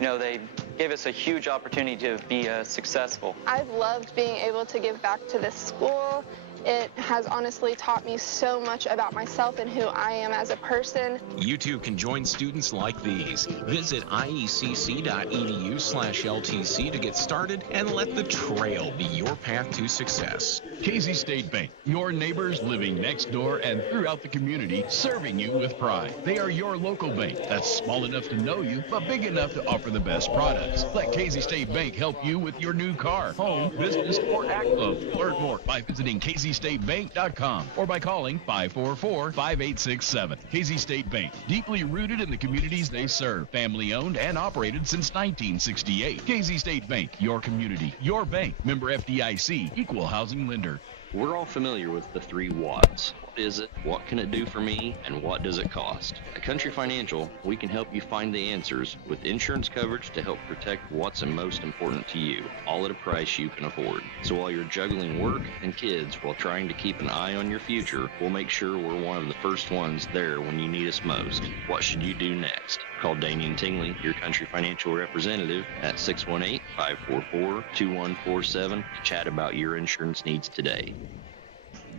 they gave us a huge opportunity to be successful. I've loved being able to give back to this school. It has honestly taught me so much about myself and who I am as a person. You too can join students like these. Visit iecc.edu/LTC to get started and let the trail be your path to success. Casey State Bank, your neighbors living next door and throughout the community, serving you with pride. They are your local bank that's small enough to know you, but big enough to offer the best products. Let Casey State Bank help you with your new car, home, business, or ag loan. Learn more by visiting CaseyStateBank.com or by calling 544-5867. Casey State Bank, deeply rooted in the communities they serve. Family owned and operated since 1968. Casey State Bank, your community, your bank. Member FDIC, equal housing lender. We're all familiar with the 3 whats. What is it? What can it do for me? And what does it cost? At Country Financial, we can help you find the answers with insurance coverage to help protect what's most important to you, all at a price you can afford. So while you're juggling work and kids while trying to keep an eye on your future, we'll make sure we're one of the first ones there when you need us most. What should you do next? Call Damian Tingley, your Country Financial representative, at 618-544-2147 to chat about your insurance needs today.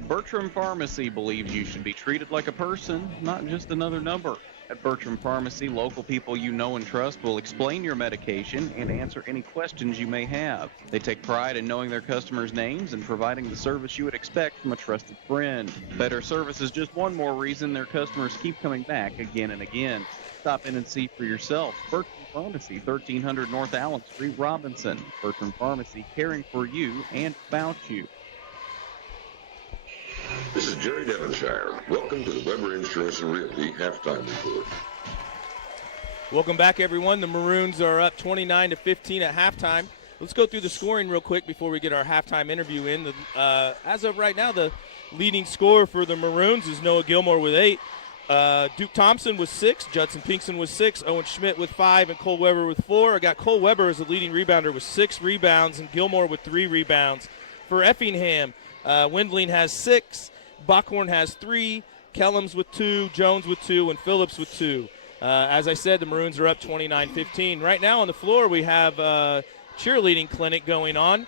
Bertram Pharmacy believes you should be treated like a person, not just another number. At Bertram Pharmacy, local people you know and trust will explain your medication and answer any questions you may have. They take pride in knowing their customers' names and providing the service you would expect from a trusted friend. Better service is just one more reason their customers keep coming back again and again. Stop in and see for yourself. Bertram Pharmacy, 1300 North Allen Street, Robinson. Bertram Pharmacy, caring for you and about you. This is Jerry Devonshire. Welcome to the Weber Insurance and Realty halftime report. Welcome back, everyone. The Maroons are up 29-15 at halftime. Let's go through the scoring real quick before we get our halftime interview in. As of right now, the leading scorer for the Maroons is Noah Gilmore with 8. Duke Thompson with 6, Judson Pinkson with 6, Owen Schmidt with 5, and Cole Weber with 4. I got Cole Weber as the leading rebounder with 6 rebounds, and Gilmore with 3 rebounds. For Effingham, Windling has 6, Bockhorn has 3, Kellums with 2, Jones with 2, and Phillips with 2. As I said, the Maroons are up 29-15. Right now on the floor we have a cheerleading clinic going on.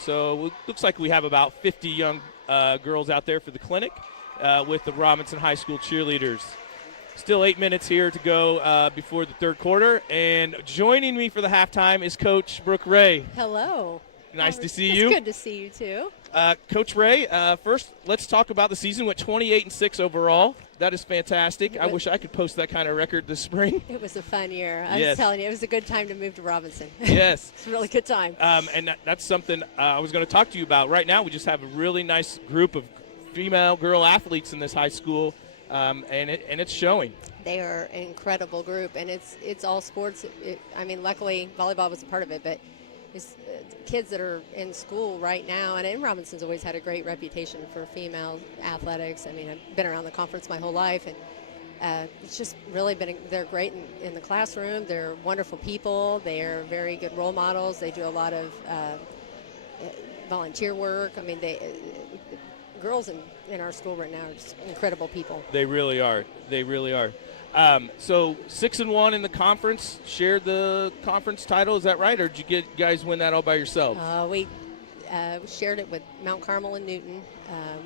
So it looks like we have about 50 young girls out there for the clinic with the Robinson High School cheerleaders. Still 8 minutes here to go before the third quarter. And joining me for the halftime is Coach Brooke Ray. Hello. Nice to see you. It's good to see you, too. Coach Ray, first, let's talk about the season. Went 28-6 overall. That is fantastic. I wish I could post that kind of record this spring. It was a fun year. I was telling you, it was a good time to move to Robinson. Yes. It's a really good time. And that's something I was going to talk to you about. Right now, we just have a really nice group of female girl athletes in this high school, and it's showing. They are an incredible group, and it's all sports. Luckily, volleyball was a part of it, but it's kids that are in school right now, and Robinson's always had a great reputation for female athletics. I've been around the conference my whole life, and it's just really they're great in the classroom. They're wonderful people. They're very good role models. They do a lot of volunteer work. Girls in our school right now are just incredible people. They really are. So 6-1 in the conference, shared the conference title. Is that right, or did you guys win that all by yourselves? We shared it with Mount Carmel and Newton.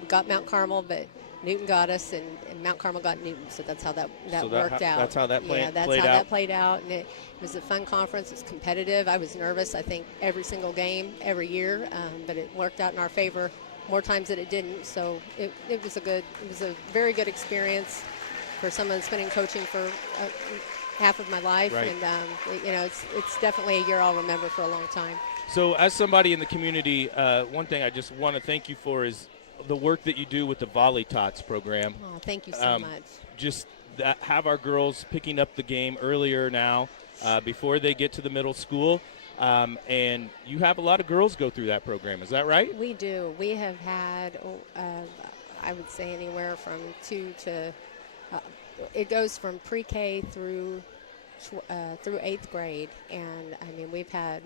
We got Mount Carmel, but Newton got us, and Mount Carmel got Newton. So that's how that worked out. That's how that played out. Yeah, that's how that played out, and it was a fun conference. It was competitive. I was nervous, I think, every single game, every year, but it worked out in our favor more times than it didn't. So it was a very good experience. for someone that's been in coaching for half of my life, Right. and it's definitely a year I'll remember for a long time. So as somebody in the community, one thing I just want to thank you for is the work that you do with the Volley Tots program. Oh, thank you so much. Just have our girls picking up the game earlier now before they get to the middle school. And you have a lot of girls go through that program. Is that right? We do. We have had, I would say, anywhere from 2 to, it goes from pre-K through 8th grade. And, I mean, we've had,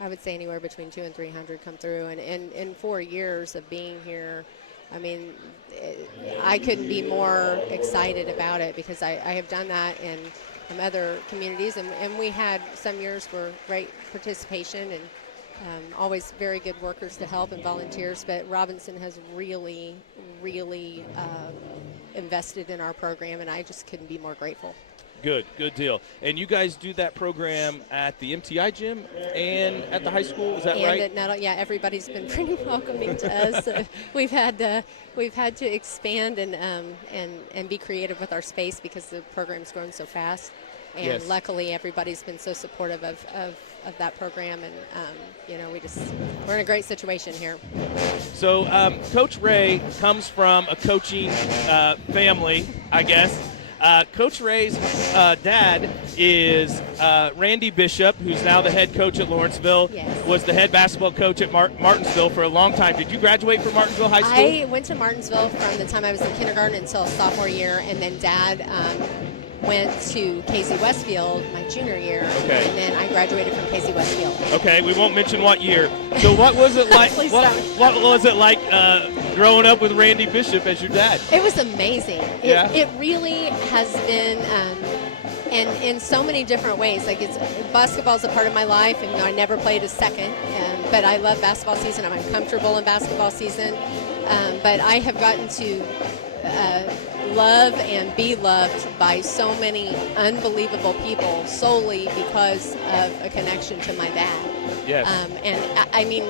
I would say, anywhere between 200 and 300 come through. And in 4 years of being here, I mean, I couldn't be more excited about it because I have done that in other communities, and we had some years were great participation and always very good workers to help and volunteers, but Robinson has really invested in our program, and I just couldn't be more grateful. Good deal. And you guys do that program at the MTI gym and at the high school, is that right? And everybody's been pretty welcoming to us. We've had to expand and be creative with our space because the program's grown so fast. And Yes. luckily, everybody's been so supportive of that program, and we're in a great situation here. So Coach Ray comes from a coaching family, I guess. Coach Ray's dad is Randy Bishop, who's now the head coach at Lawrenceville, Yes. was the head basketball coach at Martinsville for a long time. Did you graduate from Martinsville High School? I went to Martinsville from the time I was in kindergarten until sophomore year, and then Dad went to Casey Westfield my junior year, Okay. and then I graduated from Casey Westfield. Okay, we won't mention what year. So what was it like? Please what was it like growing up with Randy Bishop as your dad? It was amazing. Yeah? It really has been, and in so many different ways. Like basketball's a part of my life, and I never played a second. But I love basketball season. I'm comfortable in basketball season. But I have gotten to love and be loved by so many unbelievable people solely because of a connection to my dad. Yes. And I mean,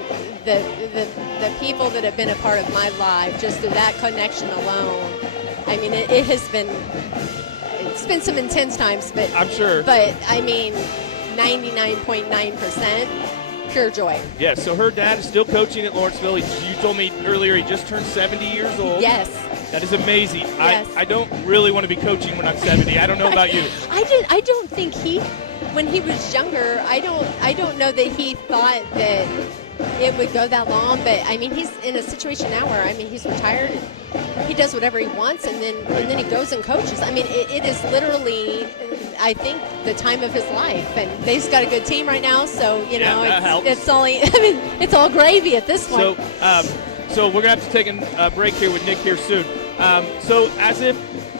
the people that have been a part of my life, just through that connection alone, I mean, it's been some intense times, but I'm sure. But I mean, 99.9% pure joy. Yeah, so her dad is still coaching at Lawrenceville. You told me earlier he just turned 70 years old. Yes. That is amazing. Yes. I don't really want to be coaching when I'm 70. I don't know about you. I don't think when he was younger, I don't know that he thought that it would go that long, but I mean, he's in a situation now where, I mean, he's retired and he does whatever he wants, and then he goes and coaches. I mean, it is literally, I think, the time of his life, and they've got a good team right now, so that helps. it's only, I mean, it's all gravy at this point. So we're gonna have to take a break here with Nick here soon. So as if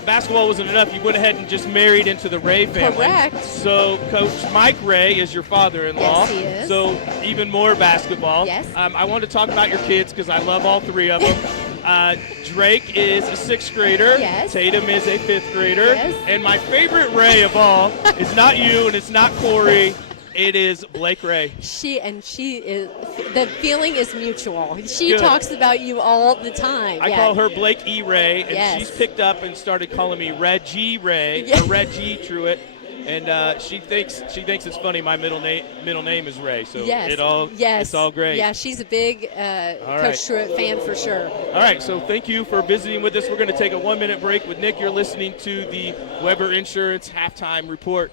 basketball wasn't enough, you went ahead and just married into the Ray family. Correct. So Coach Mike Ray is your father-in-law. Yes, he is. So even more basketball. Yes. I want to talk about your kids because I love all three of them. Drake is a 6th grader. Yes. Tatum is a 5th grader. Yes. And my favorite Ray of all is not you and it's not Corey. It is Blake Ray. She is, the feeling is mutual. She Good. talks about you all the time. I call her Blake E. Ray, and Yes. she's picked up and started calling me Reggie Ray, Yeah. or Reggie Truitt. And she thinks it's funny. My middle name is Ray, so Yes. it's all great. Yeah, she's a big Coach Truitt fan for sure. All right, so thank you for visiting with us. We're going to take a 1-minute break with Nick. You're listening to the Weber Insurance Halftime Report.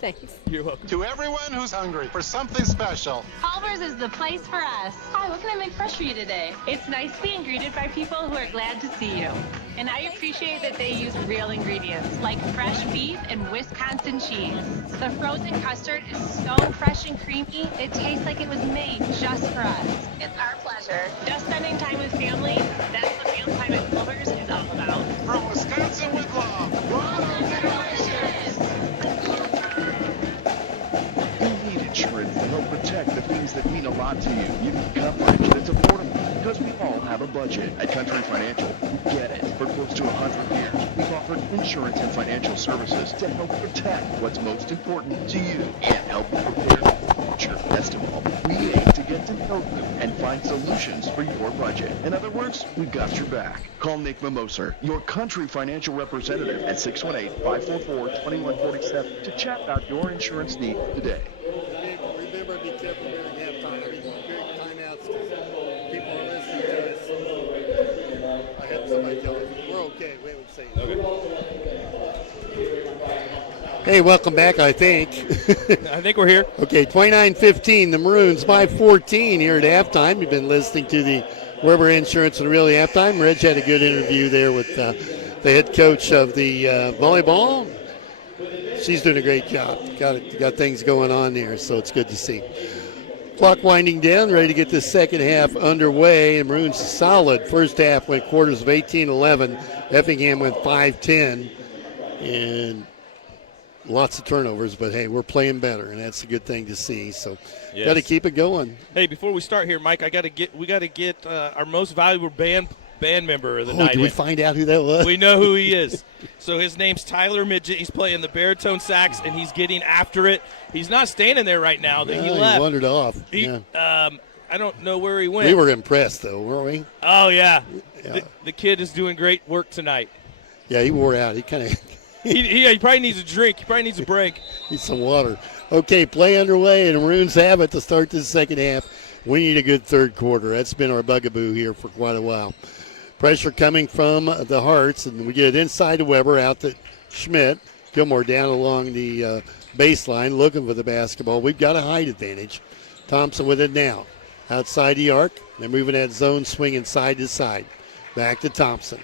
Thanks. You're welcome. To everyone who's hungry for something special, Culver's is the place for us. Hi, what can I make fresh for you today? It's nice being greeted by people who are glad to see you. And I appreciate that they use real ingredients, like fresh beef and Wisconsin cheese. The frozen custard is so fresh and creamy, it tastes like it was made just for us. It's our pleasure. Just spending time with family, that's what mealtime at Culver's is all about. from Wisconsin with love. Welcome to Delicious. You need insurance to help protect the things that mean a lot to you. You need coverage that's affordable because we all have a budget. At Country Financial, we get it. For close to 100 years, we've offered insurance and financial services to help protect what's most important to you and help you prepare for the future. Best of all, we aim to get get to know you and find solutions for your budget. In other words, we got your back. Call Nick Mimoser, your country financial representative, at 618-544-2147 to chat about your insurance needs today. Remember, be careful during halftime. I mean, during timeouts, because people are listening to us. I had somebody tell us we're okay. We haven't said Hey, welcome back, I think. I think we're here. Okay, 29-15, the Maroons by 14 here at halftime. You've been listening to the Weber Insurance and Really halftime. Reg had a good interview there with the head coach of the volleyball. She's doing a great job. Got things going on there, so it's good to see. Clock winding down, ready to get the second half underway. And Maroons solid. First half went quarters of 18-11. Effingham went 5-10. And lots of turnovers, but hey, we're playing better, and that's a good thing to see. So, yes. Got to keep it going. Hey, before we start here, Mike, we got to get our most valuable band member of the night. Did we find out who that was? We know who he is. So his name's Tyler Midget. He's playing the baritone sax, and he's getting after it. He's not standing there right now. He left. He wandered off. I don't know where he went. We were impressed, though, weren't we? Oh yeah. The kid is doing great work tonight. Yeah, he wore out. He kind of. He probably needs a drink. He probably needs a break. Needs some water. Okay, play underway, and the Maroons have it to start the second half. We need a good third quarter. That's been our bugaboo here for quite a while. Pressure coming from the Hearts, and we get it inside to Weber, out to Schmidt. Gilmore down along the baseline looking for the basketball. We've got a height advantage. Thompson with it now. Outside the arc. They're moving that zone, swinging side to side. Back to Thompson.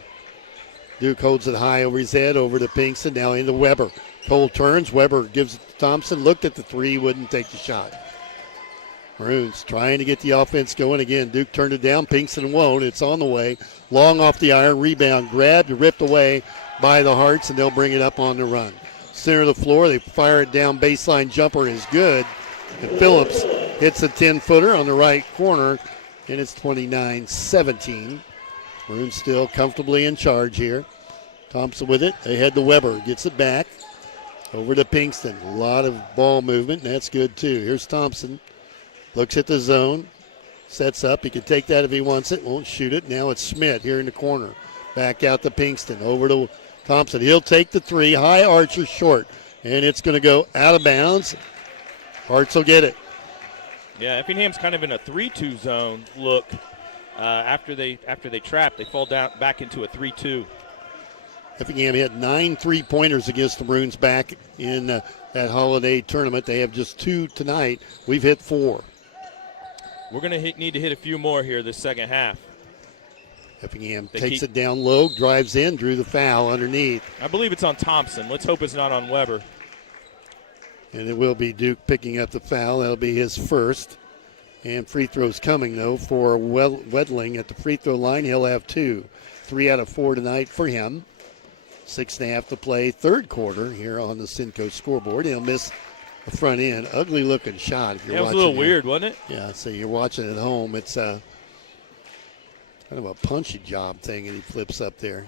Duke holds it high over his head, over to Pinkston, now into Weber. Cole turns, Weber gives it to Thompson, looked at the three, wouldn't take the shot. Maroons trying to get the offense going again. Duke turned it down, Pinkston won't. It's on the way. Long off the iron, rebound, grabbed, ripped away by the Hearts, and they'll bring it up on the run. Center of the floor, they fire it down, baseline jumper is good. And Phillips hits a 10-footer on the right corner, and it's 29-17. Maroons still comfortably in charge here. Thompson with it. They head to Weber. Gets it back. Over to Pinkston. A lot of ball movement, and that's good too. Here's Thompson. Looks at the zone. Sets up. He can take that if he wants it. Won't shoot it. Now it's Schmidt here in the corner. Back out to Pinkston. Over to Thompson. He'll take the three. High archer short. And it's going to go out of bounds. Hearts will get it. Yeah, Effingham's kind of in a 3-2 zone look. After they trap, they fall down back into a 3-2. Effingham had 9 3-pointers against the Maroons back in that holiday tournament. They have just 2 tonight. We've hit 4. We're going to need to hit a few more here this second half. Effingham takes it down low, drives in, drew the foul underneath. I believe it's on Thompson. Let's hope it's not on Weber. And it will be Duke picking up the foul. That'll be his first. And free throws coming, though, for Wedling at the free throw line. He'll have 2. 3 out of 4 tonight for him. 6.5 to play, third quarter here on the Cinco scoreboard. He'll miss the front end. Ugly-looking shot if you're watching. It was a little weird, wasn't it? Yeah, so you're watching at home. It's kind of a punchy job thing, and he flips up there.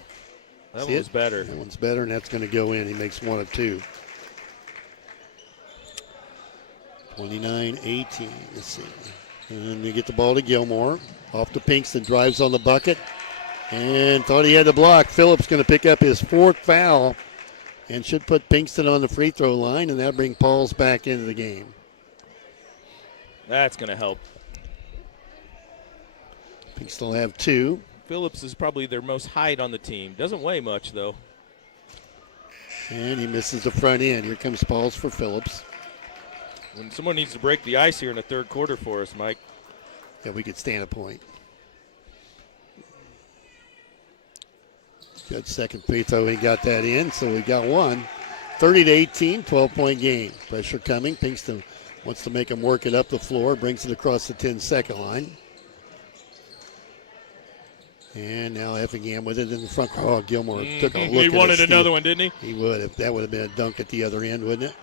That one was better. That one's better, and that's going to go in. He makes 1 of 2. 29-18. Let's see. And they get the ball to Gilmore. Off to Pinkston. Drives on the bucket. And thought he had the block. Phillips going to pick up his 4th foul. And should put Pinkston on the free throw line. And that'll bring Pauls back into the game. That's going to help. Pinkston will have 2. Phillips is probably their most height on the team. Doesn't weigh much, though. And he misses the front end. Here comes Pauls for Phillips. When someone needs to break the ice here in the third quarter for us, Mike. Yeah, we could stand a point. Good second free throw. He got that in, so we got 1. 30-18, 12-point game. Pressure coming. Pinkston wants to make him work it up the floor. Brings it across the 10-second line. And now Effingham with it in the front. Oh, Gilmore took a look at it. He wanted another one, didn't he? He would have. That would have been a dunk at the other end, wouldn't it?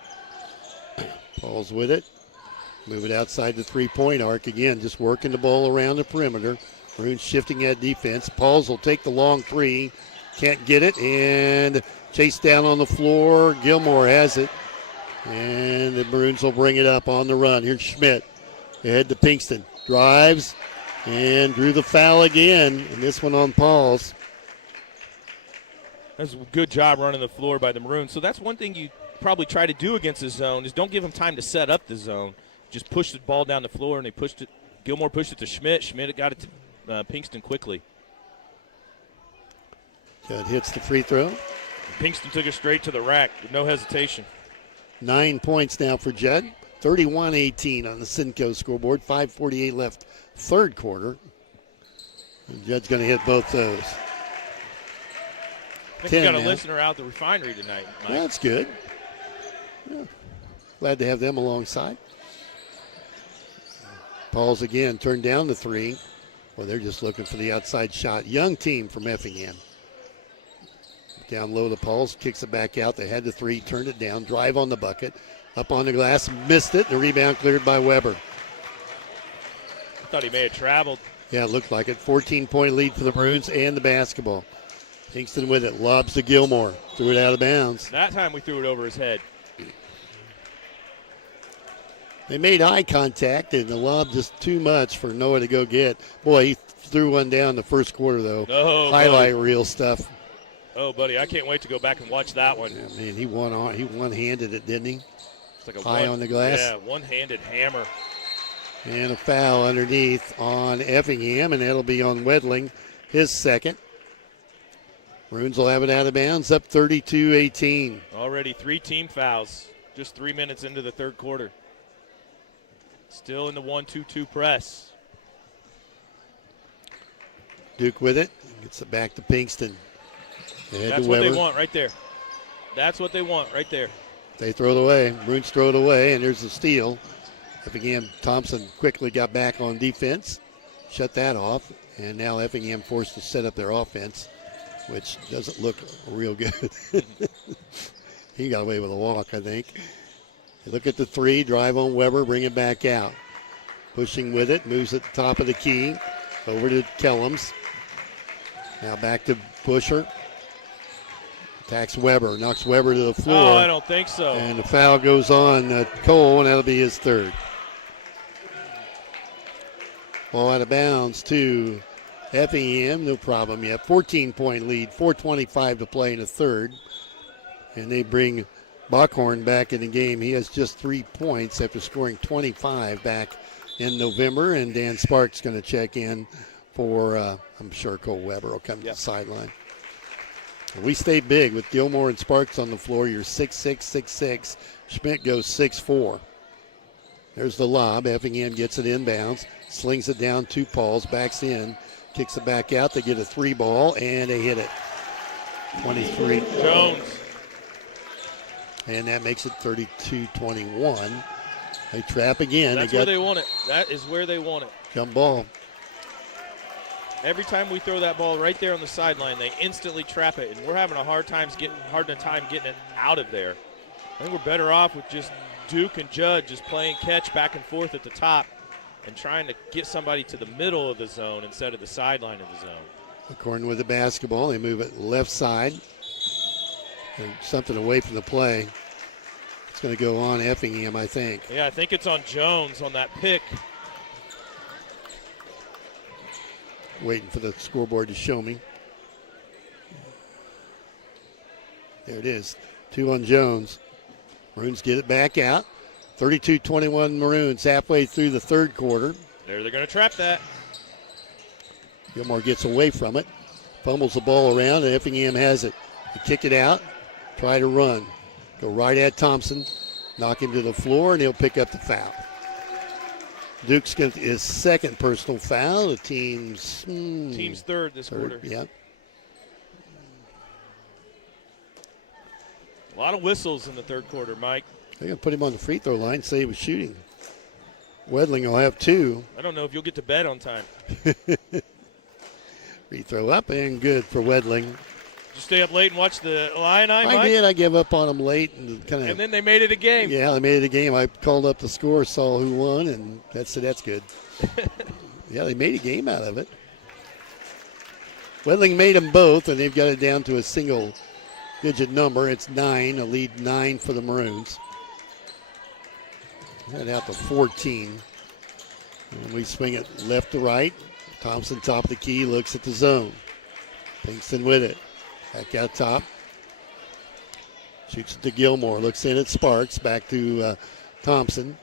Paul's with it. Move it outside the three-point arc. Again, just working the ball around the perimeter. Maroons shifting that defense. Pauls will take the long 3. Can't get it. And chased down on the floor. Gilmore has it. And the Maroons will bring it up on the run. Here's Schmidt. They head to Pinkston. drives, and drew the foul again, and this one on Pauls. That's a good job running the floor by the Maroons. So that's one thing you probably try to do against the zone is don't give them time to set up the zone. Just push the ball down the floor, and they pushed it. Gilmore pushed it to Schmidt. Schmidt got it to Pinkston quickly. Judd hits the free throw. Pinkston took it straight to the rack with no hesitation. 9 points now for Judd. 31-18 on the Cinco scoreboard. 5:48 left, third quarter. And Judd's going to hit both those. I think you got a listener out at the refinery tonight, Mike. That's good. Yeah. Glad to have them alongside. Pauls again turned down the three. Well, they're just looking for the outside shot. Young team from Effingham. Down low to Pauls, kicks it back out. They had the three, turned it down, drive on the bucket. Up on the glass, missed it. The rebound cleared by Weber. I thought he may have traveled. Yeah, it looked like it. 14-point lead for the Maroons and the basketball. Pinkston with it, lobs to Gilmore. Threw it out of bounds. That time we threw it over his head. They made eye contact, and the lob just too much for Noah to go get. Boy, he threw one down the first quarter, though. Oh, highlight reel stuff. Oh, buddy, I can't wait to go back and watch that one. Yeah, man, he one-handed it, didn't he? It's like a high on the glass. Yeah, one-handed hammer. And a foul underneath on Effingham, and that'll be on Wedling, his second. Maroons will have it out of bounds, up 32-18. Already 3 team fouls, just 3 minutes into the third quarter. Still in the 1-2-2 press. Duke with it, gets it back to Pinkston. That's what they want right there. That's what they want right there. They throw it away. Maroons throw it away, and there's the steal. Effingham Thompson quickly got back on defense, shut that off, and now Effingham forced to set up their offense, which doesn't look real good. He got away with a walk, I think. You look at the three, drive on Weber, bring it back out. Pushing with it, moves at the top of the key, over to Kellums. Now back to Busher. Attacks Weber, knocks Weber to the floor. Oh, I don't think so. And the foul goes on Cole, and that'll be his third. Ball out of bounds to Effingham, no problem yet. 14-point lead, 4:25 to play in the third. And they bring Bockhorn back in the game. He has just 3 points after scoring 25 back in November. And Dan Sparks going to check in for, I'm sure Cole Weber will come to the sideline. We stay big with Gilmore and Sparks on the floor. You're 6'6", 6'6". Schmidt goes 6'4". There's the lob. Effingham gets it inbounds, slings it down to Pauls, backs in, kicks it back out. They get a 3 ball, and they hit it. 23. Jones. And that makes it 32-21. They trap again. That's where they want it. That is where they want it. Jump ball. Every time we throw that ball right there on the sideline, they instantly trap it, and we're having a hard time getting it out of there. I think we're better off with just Duke and Judd just playing catch back and forth at the top and trying to get somebody to the middle of the zone instead of the sideline of the zone. According with the basketball, they move it left side. And something away from the play. It's going to go on Effingham, I think. Yeah, I think it's on Jones on that pick. Waiting for the scoreboard to show me. There it is. 2 on Jones. Maroons get it back out. 32-21 Maroons halfway through the third quarter. They're going to trap that. Gilmore gets away from it. Fumbles the ball around, and Effingham has it. They kick it out. Try to run. Go right at Thompson. Knock him to the floor, and he'll pick up the foul. Duke's going to his second personal foul. The team's third this quarter. Yeah. A lot of whistles in the third quarter, Mike. They're going to put him on the free throw line, say he was shooting. Wedling will have 2. I don't know if you'll get to bed on time. Free throw up and good for Wedling. Did you stay up late and watch the Illini, Mike? I did. I gave up on them late. And then they made it a game. Yeah, they made it a game. I called up the score, saw who won, and that's good. Yeah, they made a game out of it. Wedling made them both, and they've got it down to a single-digit number. It's 9, a lead 9 for the Maroons. Head out to 14. And we swing it left to right. Thompson top of the key, looks at the zone. Pinkston with it. Back out top. Shoots it to Gilmore. Looks in at Sparks. Back to Thompson.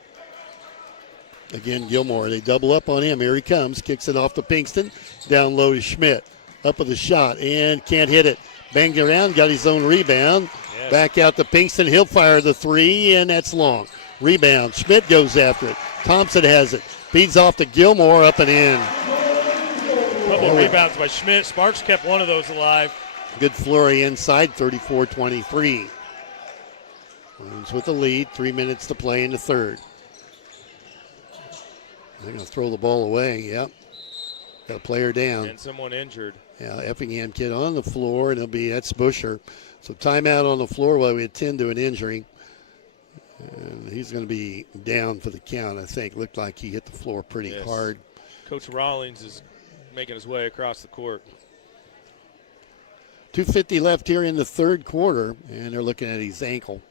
Again, Gilmore. They double up on him. Here he comes. Kicks it off to Pinkston. Down low to Schmidt. Up with the shot and can't hit it. Banged around. Got his own rebound. Yes. Back out to Pinkston. He'll fire the three, and that's long. Rebound. Schmidt goes after it. Thompson has it. Feeds off to Gilmore. Up and in. Couple of rebounds by Schmidt. Sparks kept one of those alive. Good flurry inside, 34-23. Maroons with the lead, 3 minutes to play in the third. They're going to throw the ball away, yep. Got a player down. And someone injured. Yeah, Effingham kid on the floor, and that's Busher. So timeout on the floor while we attend to an injury. And he's going to be down for the count, I think. Looked like he hit the floor pretty hard. Coach Rawlings is making his way across the court. 2:50 left here in the third quarter, and they're looking at his ankle.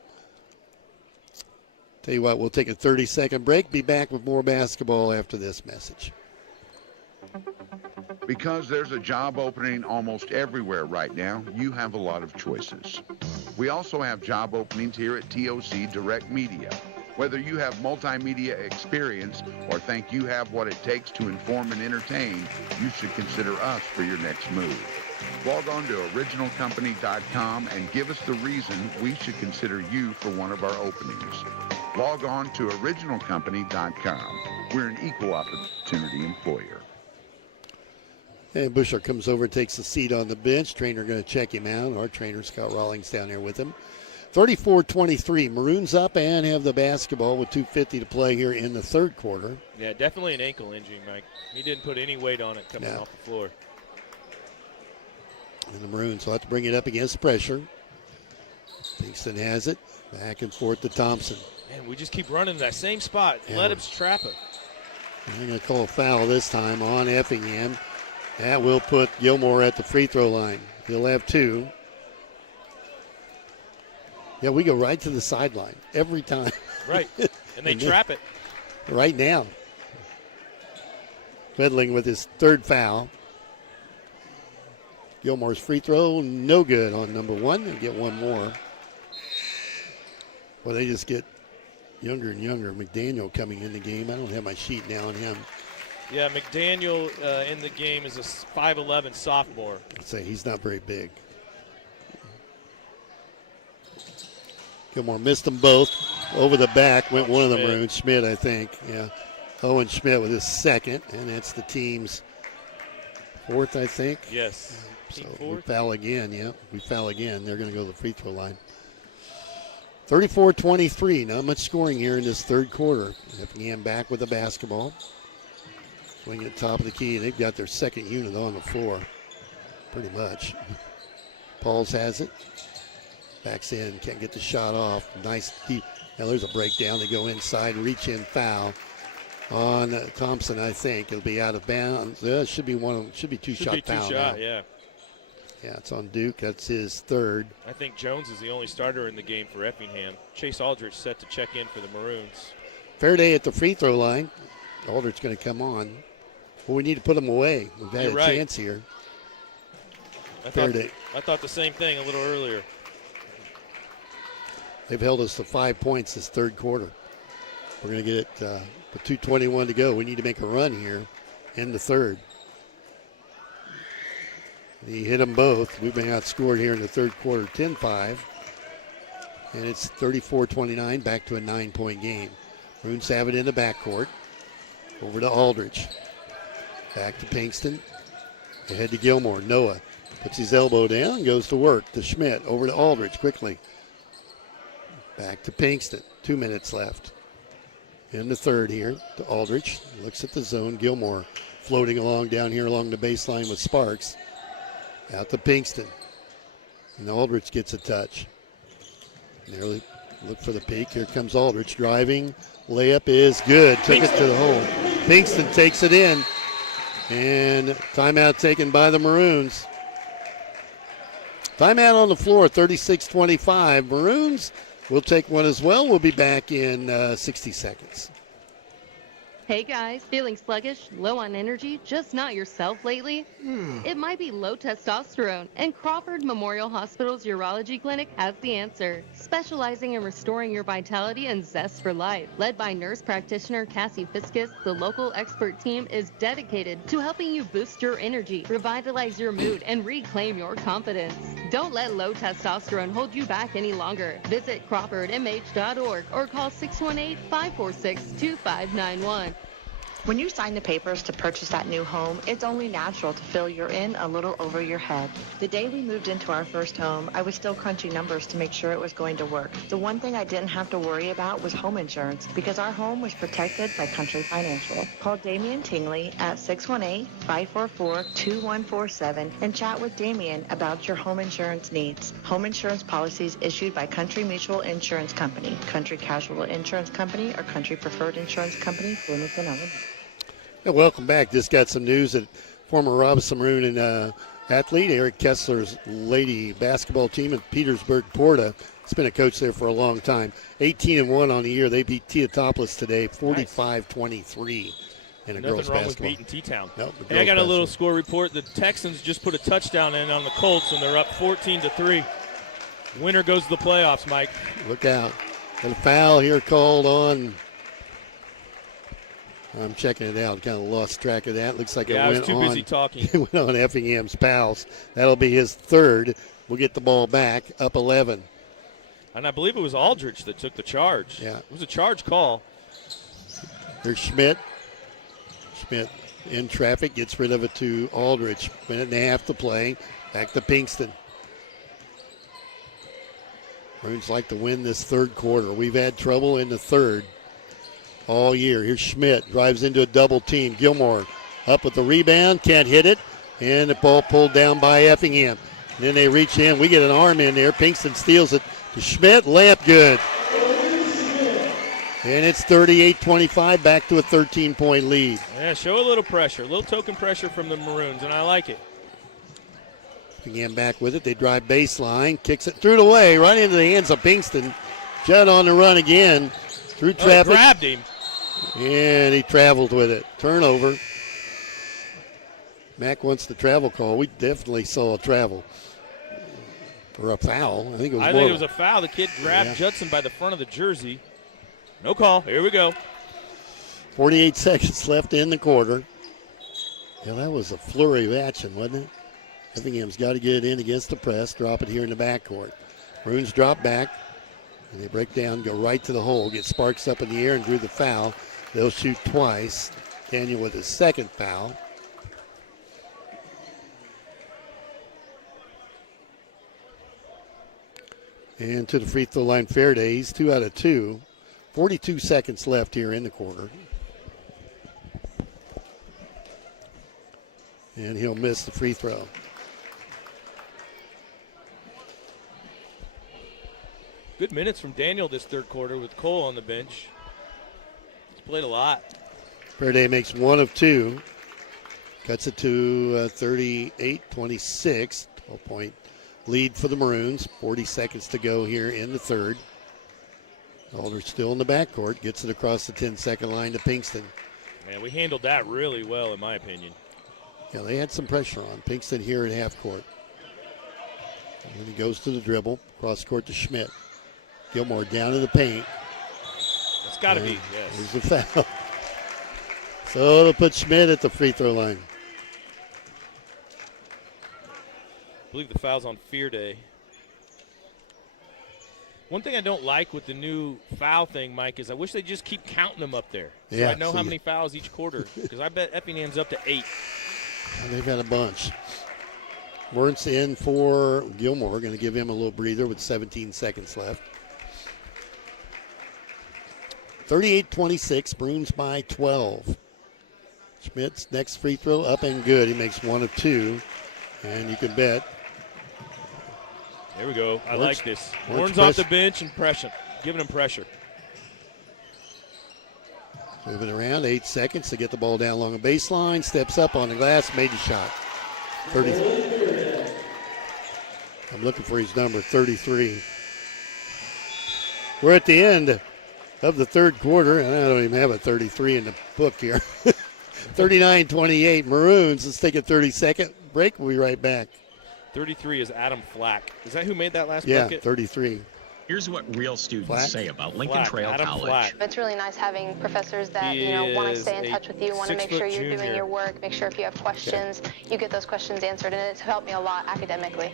Tell you what, we'll take a 30-second break. Be back with more basketball after this message. Because there's a job opening almost everywhere right now, you have a lot of choices. We also have job openings here at TOC Direct Media. Whether you have multimedia experience or think you have what it takes to inform and entertain, you should consider us for your next move. Log on to originalcompany.com and give us the reason we should consider you for one of our openings. Log on to originalcompany.com. We're an equal opportunity employer. And Busher comes over and takes a seat on the bench. Trainer going to check him out. Our trainer, Scott Rawlings, down there with him. 34-23. Maroons up and have the basketball with 2:50 to play here in the third quarter. Yeah, definitely an ankle injury, Mike. He didn't put any weight on it coming off the floor. And the Maroons will have to bring it up against pressure. Pinkston has it. Back and forth to Thompson. Man, we just keep running that same spot. Yeah. Let him trap it. They're going to call a foul this time on Effingham. That will put Gilmore at the free throw line. He'll have two. Yeah, we go right to the sideline every time. Right, and they trap it. Right now. Meddling with his third foul. Gilmore's free throw, no good on number one. They get one more. Well, they just get younger and younger. McDaniel coming in the game. I don't have my sheet now on him. Yeah, McDaniel in the game is a 5'11 sophomore. I'd say he's not very big. Gilmore missed them both. Over the back went one of the Maroons. Schmidt, I think. Yeah. Owen Schmidt with his second, and that's the team's fourth, I think. Yes. So we foul again, yeah. We foul again. They're going to go to the free throw line. 34-23. Not much scoring here in this third quarter. Effingham back with the basketball. Swing at top of the key, and they've got their second unit on the floor. Pretty much. Pauls has it. Backs in. Can't get the shot off. Nice deep. Now there's a breakdown. They go inside. Reach in foul on Thompson, I think. It'll be out of bounds. It should be one. Should be two-shot foul. Yeah. Yeah, it's on Duke. That's his third. I think Jones is the only starter in the game for Effingham. Chase Aldrich set to check in for the Maroons. Fairday at the free throw line. Aldrich going to come on. Well, we need to put him away. We've had a chance here. Fairday. I thought the same thing a little earlier. They've held us to 5 points this third quarter. We're going to get it with 2:21 to go. We need to make a run here in the third. He hit them both. We've been outscored here in the third quarter, 10-5. And it's 34-29, back to a 9-point game. Maroons have it in the backcourt. Over to Aldrich. Back to Pinkston. Ahead to Gilmore. Noah puts his elbow down, goes to work. To Schmidt. Over to Aldrich quickly. Back to Pinkston. 2 minutes left. In the third here to Aldrich. Looks at the zone. Gilmore floating along down here along the baseline with Sparks. Out to Pinkston. And Aldrich gets a touch. Nearly look for the peak. Here comes Aldrich driving. Layup is good. Took it to the hole. Pinkston takes it in. And timeout taken by the Maroons. Timeout on the floor, 36-25. Maroons will take one as well. We'll be back in 60 seconds. Hey guys, feeling sluggish, low on energy, just not yourself lately? It might be low testosterone, and Crawford Memorial Hospital's Urology Clinic has the answer. Specializing in restoring your vitality and zest for life. Led by nurse practitioner Cassie Fiskus, the local expert team is dedicated to helping you boost your energy, revitalize your mood, and reclaim your confidence. Don't let low testosterone hold you back any longer. Visit crawfordmh.org or call 618-546-2591. When you sign the papers to purchase that new home, it's only natural to feel you're in a little over your head. The day we moved into our first home, I was still crunching numbers to make sure it was going to work. The one thing I didn't have to worry about was home insurance because our home was protected by Country Financial. Call Damian Tingley at 618-544-2147 and chat with Damian about your home insurance needs. Home insurance policies issued by Country Mutual Insurance Company, Country Casual Insurance Company, or Country Preferred Insurance Company, Plymouth and Illinois. Hey, welcome back. Just got some news that former Robinson Maroon and athlete Eric Kessler's lady basketball team at Petersburg Porta. He's been a coach there for a long time. 18-1 on the year. They beat Teotopolis today, 45-23 in a girls' Nothing wrong basketball. with beating T-Town. Nope, Hey, I got a little score report. The Texans just put a touchdown in on the Colts, and they're up 14-3. Winner goes to the playoffs, Mike. Look out. Got a foul here called on. I'm checking it out. Kind of lost track of that. Looks like I it was went too on. busy talking. It went on Effingham's pals. That'll be his third. We'll get the ball back, up 11. And I believe it was Aldridge that took the charge. Yeah. It was a charge call. Here's Schmidt. Schmidt in traffic, gets rid of it to Aldridge. Minute and a half to play. Back to Pinkston. Maroons like to win this third quarter. We've had trouble in the third all year. Here's Schmidt, drives into a double team. Gilmore up with the rebound, can't hit it, and the ball pulled down by Effingham. And then they reach in. We get an arm in there. Pinkston steals it to Schmidt. Layup good. And it's 38-25, back to a 13-point lead. Yeah, show a little pressure, a little token pressure from the Maroons, and I like it. Effingham back with it. They drive baseline, kicks it, threw it away, right into the hands of Pinkston. Judd on the run again, through traffic. Grabbed him. And he traveled with it. Turnover. Mac wants the travel call. We definitely saw a travel. Or a foul. I think it was a foul. The kid grabbed Judson by the front of the jersey. No call. Here we go. 48 seconds left in the quarter. Yeah, that was a flurry of action, wasn't it? Effingham's got to get it in against the press, drop it here in the backcourt. Maroons drop back, and they break down, go right to the hole, get Sparks up in the air and drew the foul. They'll shoot twice. Daniel with his second foul. And to the free throw line, Faraday. He's 2 out of 2. 42 seconds left here in the quarter. And he'll miss the free throw. Good minutes from Daniel this third quarter with Cole on the bench. He's played a lot. Faraday makes 1 of 2. Cuts it to 38-26. 12-point lead for the Maroons. 40 seconds to go here in the third. Aldridge still in the backcourt. Gets it across the 10-second line to Pinkston. Man, we handled that really well, in my opinion. Yeah, they had some pressure on Pinkston here at half court. And then he goes to the dribble. Cross court to Schmidt. Gilmore down in the paint. It's got to be, yes. There's the foul. So they'll put Schmidt at the free throw line. I believe the foul's on Fear Day. One thing I don't like with the new foul thing, Mike, is I wish they'd just keep counting them up there. So Yeah, I know how many fouls each quarter. Because I bet Effingham's up to 8. And they've got a bunch. Wernz in for Gilmore. Going to give him a little breather with 17 seconds left. 38-26, Maroons by 12. Schmidt's next free throw up and good. He makes 1 of 2. And you can bet. There we go. I like this. Warren's Horns off the bench and pressure. Giving him pressure. Moving around, 8 seconds to get the ball down along the baseline. Steps up on the glass, made the shot. 30. I'm looking for his number, 33. We're at the end of the third quarter. And I don't even have a 33 in the book here. 39-28 Maroons. Let's take a 30-second break. We'll be right back. 33 is Adam Flack. Is that who made that last Yeah, bucket? 33. Here's what real students Flack? say about Lincoln Flack, Trail Adam College. Flack. It's really nice having professors that, He want to is stay in a touch with you, want to make sure 6-foot you're doing junior. your work, make sure if you have questions, you get those questions answered, and it's helped me a lot academically.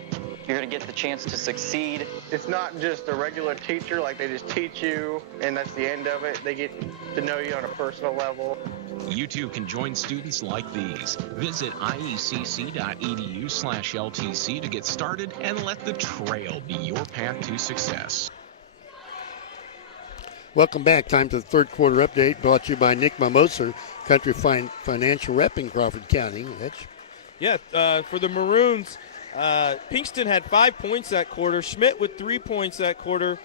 You're going to get the chance to succeed. It's not just a regular teacher, like they just teach you and that's the end of it. They get to know you on a personal level. You too can join students like these. Visit iecc.edu/LTC to get started and let the trail be your path to success. Welcome back. Time to the third quarter update brought to you by Nick Mimoser, Country Financial Rep in Crawford County. Rich? Yeah, for the Maroons, Pinkston had 5 points that quarter. Schmidt with 3 points that quarter.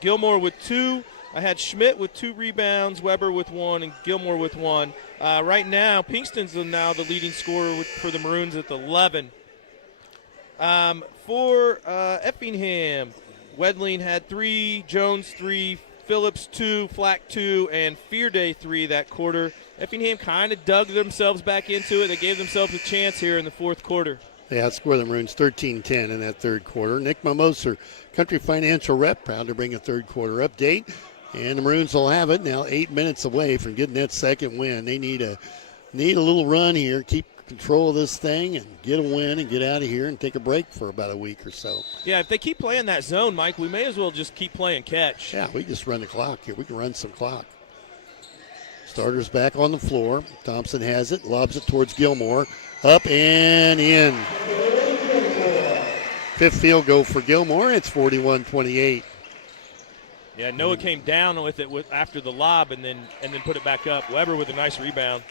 Gilmore with 2. I had Schmidt with 2 rebounds, Weber with 1, and Gilmore with 1. Right now, Pinkston's now the leading scorer for the Maroons at 11. For Effingham, Wedling had 3, Jones 3, Phillips 2, Flack 2, and Fearday 3 that quarter. Effingham kind of dug themselves back into it. They gave themselves a chance here in the fourth quarter. They outscored the Maroons 13-10 in that third quarter. Nick Mimoser, Country Financial Rep, proud to bring a third quarter update. And the Maroons will have it now 8 minutes away from getting that second win. They need a little run here, keep control of this thing and get a win and get out of here and take a break for about a week or so. Yeah, if they keep playing that zone, Mike, we may as well just keep playing catch. Yeah, we just run the clock here. We can run some clock. Starters back on the floor. Thompson has it, lobs it towards Gilmore. Up and in. Fifth field goal for Gilmore. It's 41-28. Yeah, Noah came down with it after the lob and then put it back up. Weber with a nice rebound.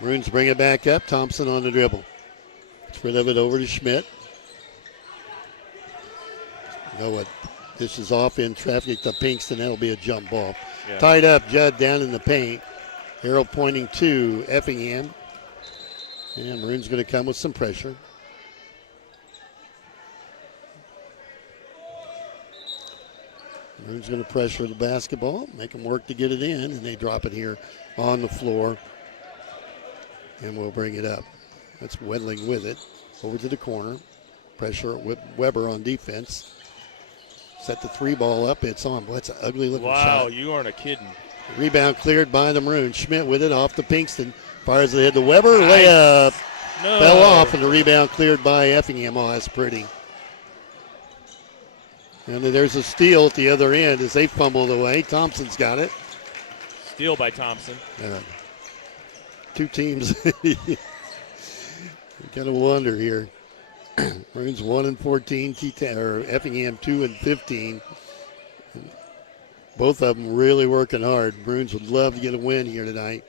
Maroons bring it back up. Thompson on the dribble. Gets rid of it over to Schmidt. Noah dishes off in traffic to Pinkston. That'll be a jump ball. Yeah. Tied up, Judd down in the paint. Arrow pointing to Effingham. And Maroons going to come with some pressure. Maroons going to pressure the basketball, make them work to get it in, and they drop it here on the floor. And we'll bring it up. That's Wedling with it. Over to the corner. Pressure with Weber on defense. Set the 3 ball up. It's on. Boy, that's an ugly looking shot. Wow, you aren't kidding. Rebound cleared by the Maroons. Schmidt with it off to Pinkston. Fires ahead to Weber. Layup. No. Fell off, and the rebound cleared by Effingham. Oh, that's pretty. And then there's a steal at the other end as they fumbled away. Thompson's got it. Steal by Thompson. Two teams. You got to wonder here. Maroons 1-14, or Effingham 2-15. Both of them really working hard. Maroons would love to get a win here tonight.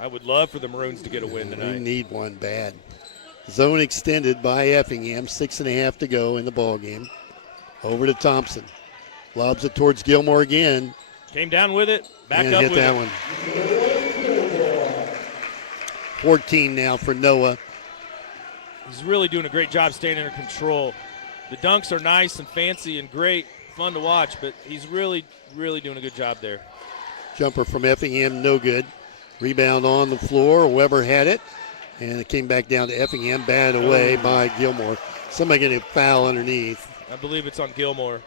I would love for the Maroons to get a win tonight. We need one bad. Zone extended by Effingham. 6.5 to go in the ball game. Over to Thompson. Lobs it towards Gilmore again. Came down with it. Back and up hit with that it. one. 14 now for Noah. He's really doing a great job staying under control. The dunks are nice and fancy and great, fun to watch, but he's really, really doing a good job there. Jumper from Effingham, no good. Rebound on the floor. Weber had it, and it came back down to Effingham. Batted away by Gilmore. Somebody getting a foul underneath. I believe it's on Gilmore.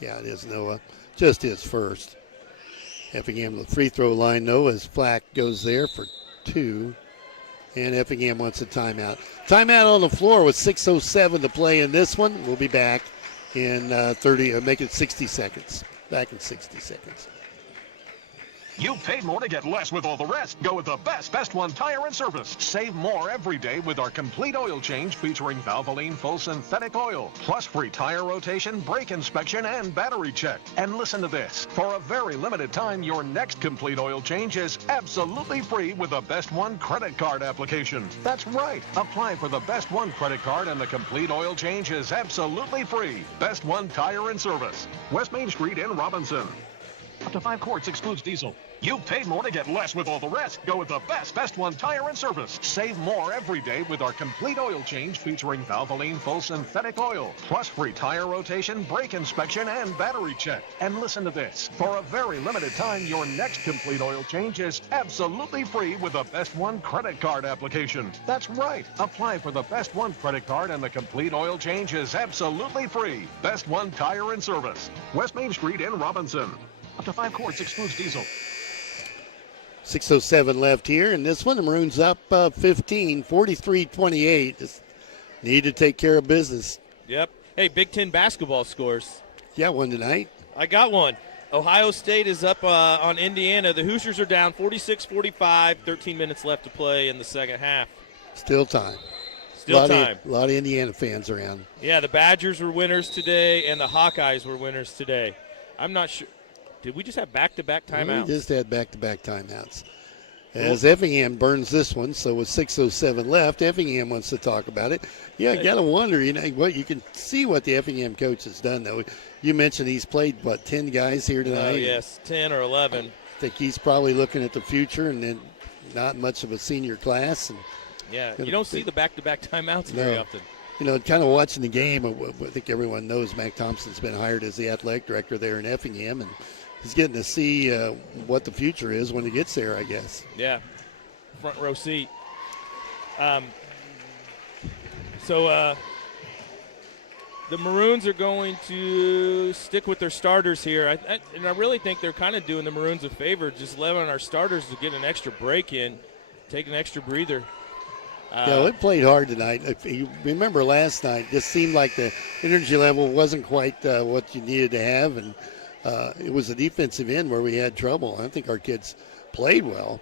Yeah, it is Noah. Just his first. Effingham, the free throw line. Noah's Flack goes there for 2. And Effingham wants a timeout. Timeout on the floor with 6:07 to play in this one. We'll be back in 60 seconds. Back in 60 seconds. You paid more to get less with all the rest. Go with the Best One Tire and Service. Save more every day with our complete oil change featuring Valvoline full synthetic oil, plus free tire rotation, brake inspection, and battery check. And listen to this. For a very limited time, your next complete oil change is absolutely free with a Best One credit card application. That's right. Apply for the Best One credit card and the complete oil change is absolutely free. Best One Tire and Service. West Main Street in Robinson. Up to 5 quarts excludes diesel. You paid more to get less with all the rest. Go with the best one tire and service. Save more every day with our complete oil change featuring Valvoline full synthetic oil, plus free tire rotation, brake inspection, and battery check. And listen to this. For a very limited time, your next complete oil change is absolutely free with a Best One credit card application. That's right. Apply for the Best One credit card and the complete oil change is absolutely free. Best One Tire and Service. West Main Street in Robinson. Up to 5 quarts excludes diesel. 6:07 left here, and this one, the Maroons up 15, 43-28. Just need to take care of business. Yep. Hey, Big Ten basketball scores. You got one tonight? I got one. Ohio State is up on Indiana. The Hoosiers are down 46-45, 13 minutes left to play in the second half. Still time. Still time. A lot of Indiana fans around. Yeah, the Badgers were winners today, and the Hawkeyes were winners today. I'm not sure. Did we just have back-to-back timeouts? We just had back-to-back timeouts. As Effingham burns this one, so with 6:07 left, Effingham wants to talk about it. Yeah, I got to wonder, what you can see what the Effingham coach has done, though. You mentioned he's played, 10 guys here tonight? Oh, yes, 10 or 11. I think he's probably looking at the future and then not much of a senior class. And yeah, you don't see the back-to-back timeouts very often. Kind of watching the game, I think everyone knows Mac Thompson's been hired as the athletic director there in Effingham, and he's getting to see what the future is when he gets there, I guess. Yeah, front row seat. So the Maroons are going to stick with their starters here. And I really think they're kind of doing the Maroons a favor, just allowing our starters to get an extra break in, take an extra breather. They played hard tonight. If you remember last night, it just seemed like the energy level wasn't quite what you needed to have, and it was a defensive end where we had trouble. I think our kids played well.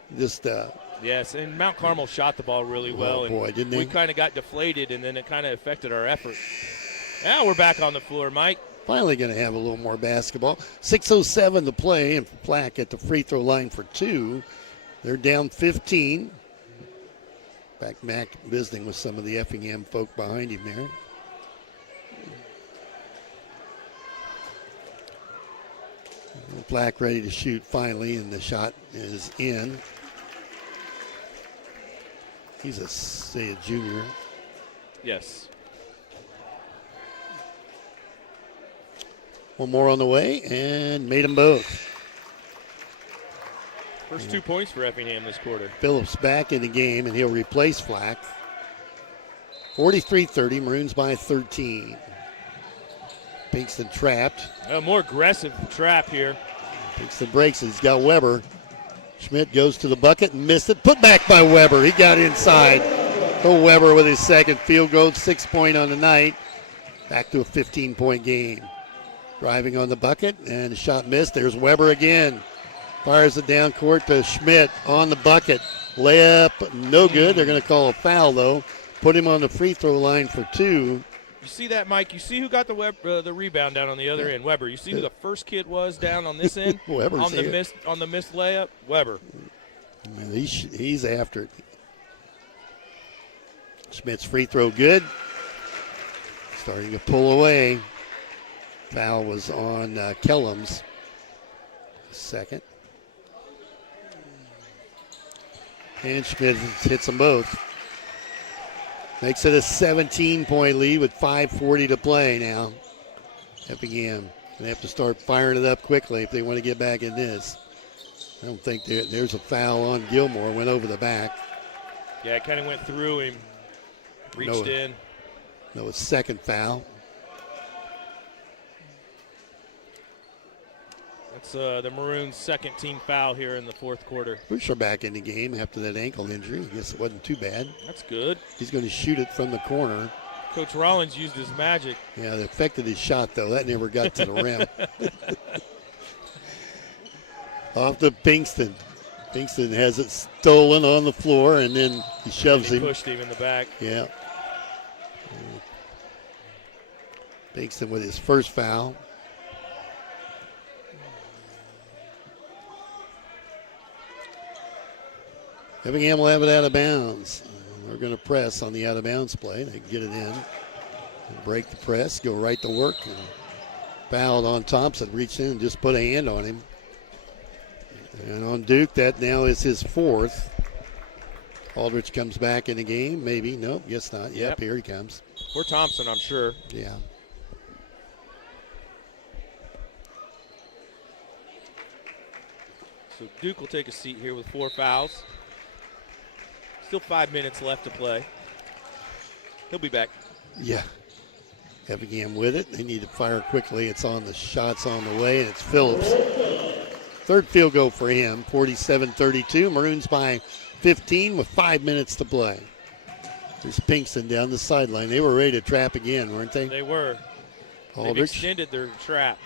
Yes, and Mount Carmel shot the ball really well. Didn't they? We kind of got deflated, and then it kind of affected our effort. Now we're back on the floor, Mike. Finally going to have a little more basketball. 6:07 to play, and Flack at the free throw line for 2. They're down 15. In fact, Mac visiting with some of the Effingham folk behind him there. Black ready to shoot finally, and the shot is in. He's a junior. Yes. One more on the way, and made them both. First 2 points for Effingham this quarter. Phillips back in the game, and he'll replace Flack. 43-30, Maroons by 13. Pinkston trapped. A more aggressive trap here. Pinkston breaks it. He's got Weber. Schmidt goes to the bucket and missed it. Put back by Weber. He got inside. Go Weber with his second field goal, 6-point on the night. Back to a 15-point game. Driving on the bucket, and the shot missed. There's Weber again. Fires it down court to Schmidt on the bucket. Layup, no good. They're going to call a foul, though. Put him on the free throw line for 2. You see that, Mike? You see who got the rebound down on the other end? Weber. You see who the first kid was down on this end? Weber's on the missed layup? Weber. He's after it. Schmidt's free throw good. Starting to pull away. Foul was on Kellums. Second. And Schmidt hits them both. Makes it a 17-point lead with 5:40 to play now. Effingham. They have to start firing it up quickly if they want to get back in this. I don't think there's a foul on Gilmore. Went over the back. Yeah, it kind of went through him. Reached in. No, it's second foul. That's the Maroons' second team foul here in the fourth quarter. Bush are back in the game after that ankle injury. I guess it wasn't too bad. That's good. He's going to shoot it from the corner. Coach Rollins used his magic. Yeah, it affected his shot, though. That never got to the rim. Off to Pinkston. Pinkston has it stolen on the floor, and then he shoves him. Pushed him in the back. Yeah. Pinkston with his first foul. Effingham will have it out of bounds. They're going to press on the out of bounds play. They can get it in. Break the press, go right to work. And fouled on Thompson. Reached in and just put a hand on him. And on Duke, that now is his 4th. Aldrich comes back in the game. Maybe. Nope, guess not. Yep, here he comes. For Thompson, I'm sure. Yeah. So Duke will take a seat here with 4 fouls. Still 5 minutes left to play. He'll be back. Yeah. Effingham with it. They need to fire quickly. It's on the shots on the way, and it's Phillips. 3rd field goal for him, 47-32. Maroons by 15 with 5 minutes to play. There's Pinkston down the sideline. They were ready to trap again, weren't they? They were. Aldrich. They've extended their trap.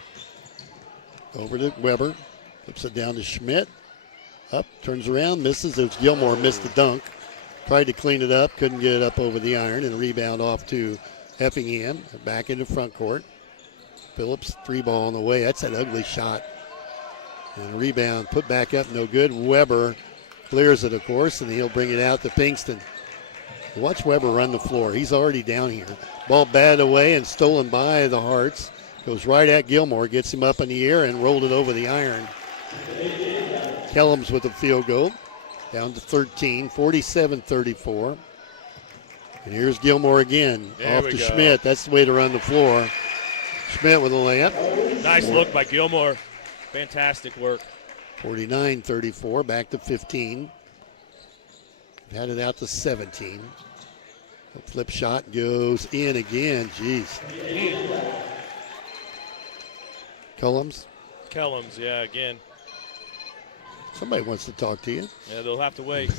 Over to Weber. Flips it down to Schmidt. Up, turns around, misses. It was Gilmore missed the dunk. Tried to clean it up, couldn't get it up over the iron, and a rebound off to Effingham. Back into front court. Phillips, 3-ball on the way. That's an ugly shot. And a rebound put back up, no good. Weber clears it, of course, and he'll bring it out to Pinkston. Watch Weber run the floor. He's already down here. Ball batted away and stolen by the Hearts. Goes right at Gilmore, gets him up in the air and rolled it over the iron. Kellums with a field goal. Down to 13, 47-34. And here's Gilmore again. There off we to go. Schmidt. That's the way to run the floor. Schmidt with a layup. Nice look by Gilmore. Fantastic work. 49-34, back to 15. Had it out to 17. A flip shot goes in again. Jeez. Kellums. Kellums, yeah, again. Somebody wants to talk to you. Yeah, they'll have to wait.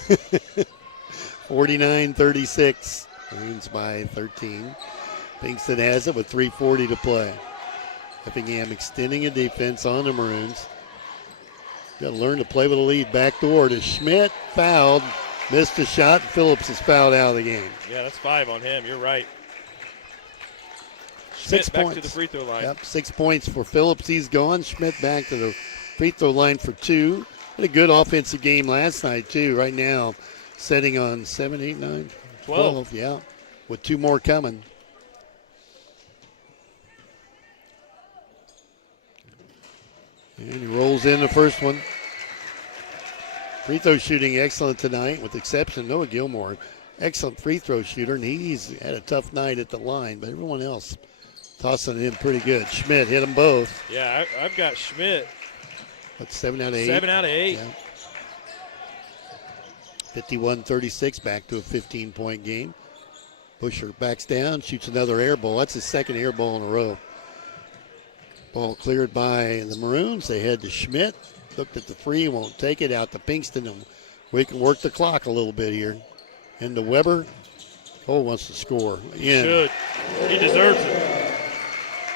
49-36. Maroons by 13. Pinkston has it with 3:40 to play. Effingham extending a defense on the Maroons. Got to learn to play with a lead. Back door to Schmidt. Fouled. Missed a shot. Phillips is fouled out of the game. Yeah, that's 5 on him. You're right. 6 Schmidt back points. to the free throw line. Yep, 6 points for Phillips. He's gone. Schmidt back to the free throw line for 2. Had a good offensive game last night, too. Right now, setting on 7, 8, 9, 12. Yeah, with 2 more coming. And he rolls in the first one. Free throw shooting excellent tonight, with the exception of Noah Gilmore. Excellent free throw shooter, and he's had a tough night at the line, but everyone else tossing it in pretty good. Schmidt hit them both. Yeah, I've got Schmidt. That's 7 out of 8. 7 out of 8. Yeah. 51-36, back to a 15-point game. Busher backs down, shoots another air ball. That's his second air ball in a row. Ball cleared by the Maroons. They head to Schmidt. Looked at the free, won't take it. Out to Pinkston, and we can work the clock a little bit here. Into Weber. Cole wants to score. In. Should. He deserves it.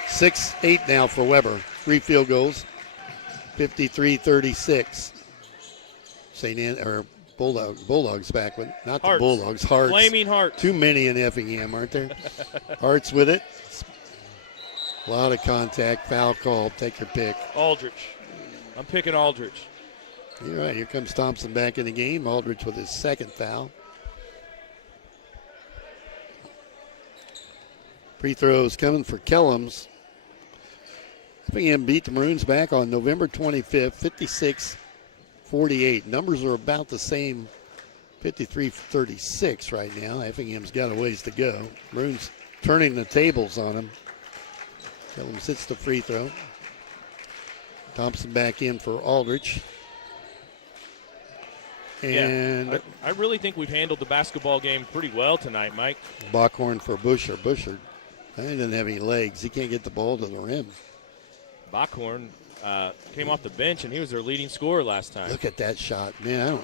6-8 now for Weber. 3 field goals. 53-36. Bulldogs back with, not Hearts. the Bulldogs, Hearts. Flaming Hearts. Too many in Effingham, aren't there? Hearts with it. A lot of contact, foul call. Take your pick. Aldrich. I'm picking Aldrich. You're right. Here comes Thompson back in the game. Aldrich with his second foul. Free throws coming for Kellums. Effingham beat the Maroons back on November 25th, 56-48. Numbers are about the same, 53-36 right now. Effingham's got a ways to go. Maroons turning the tables on him. Kellums hits the free throw. Thompson back in for Aldrich. And yeah, I really think we've handled the basketball game pretty well tonight, Mike. Bockhorn for Busher. Busher, he doesn't have any legs. He can't get the ball to the rim. Bockhorn came off the bench, and he was their leading scorer last time. Look at that shot. Man,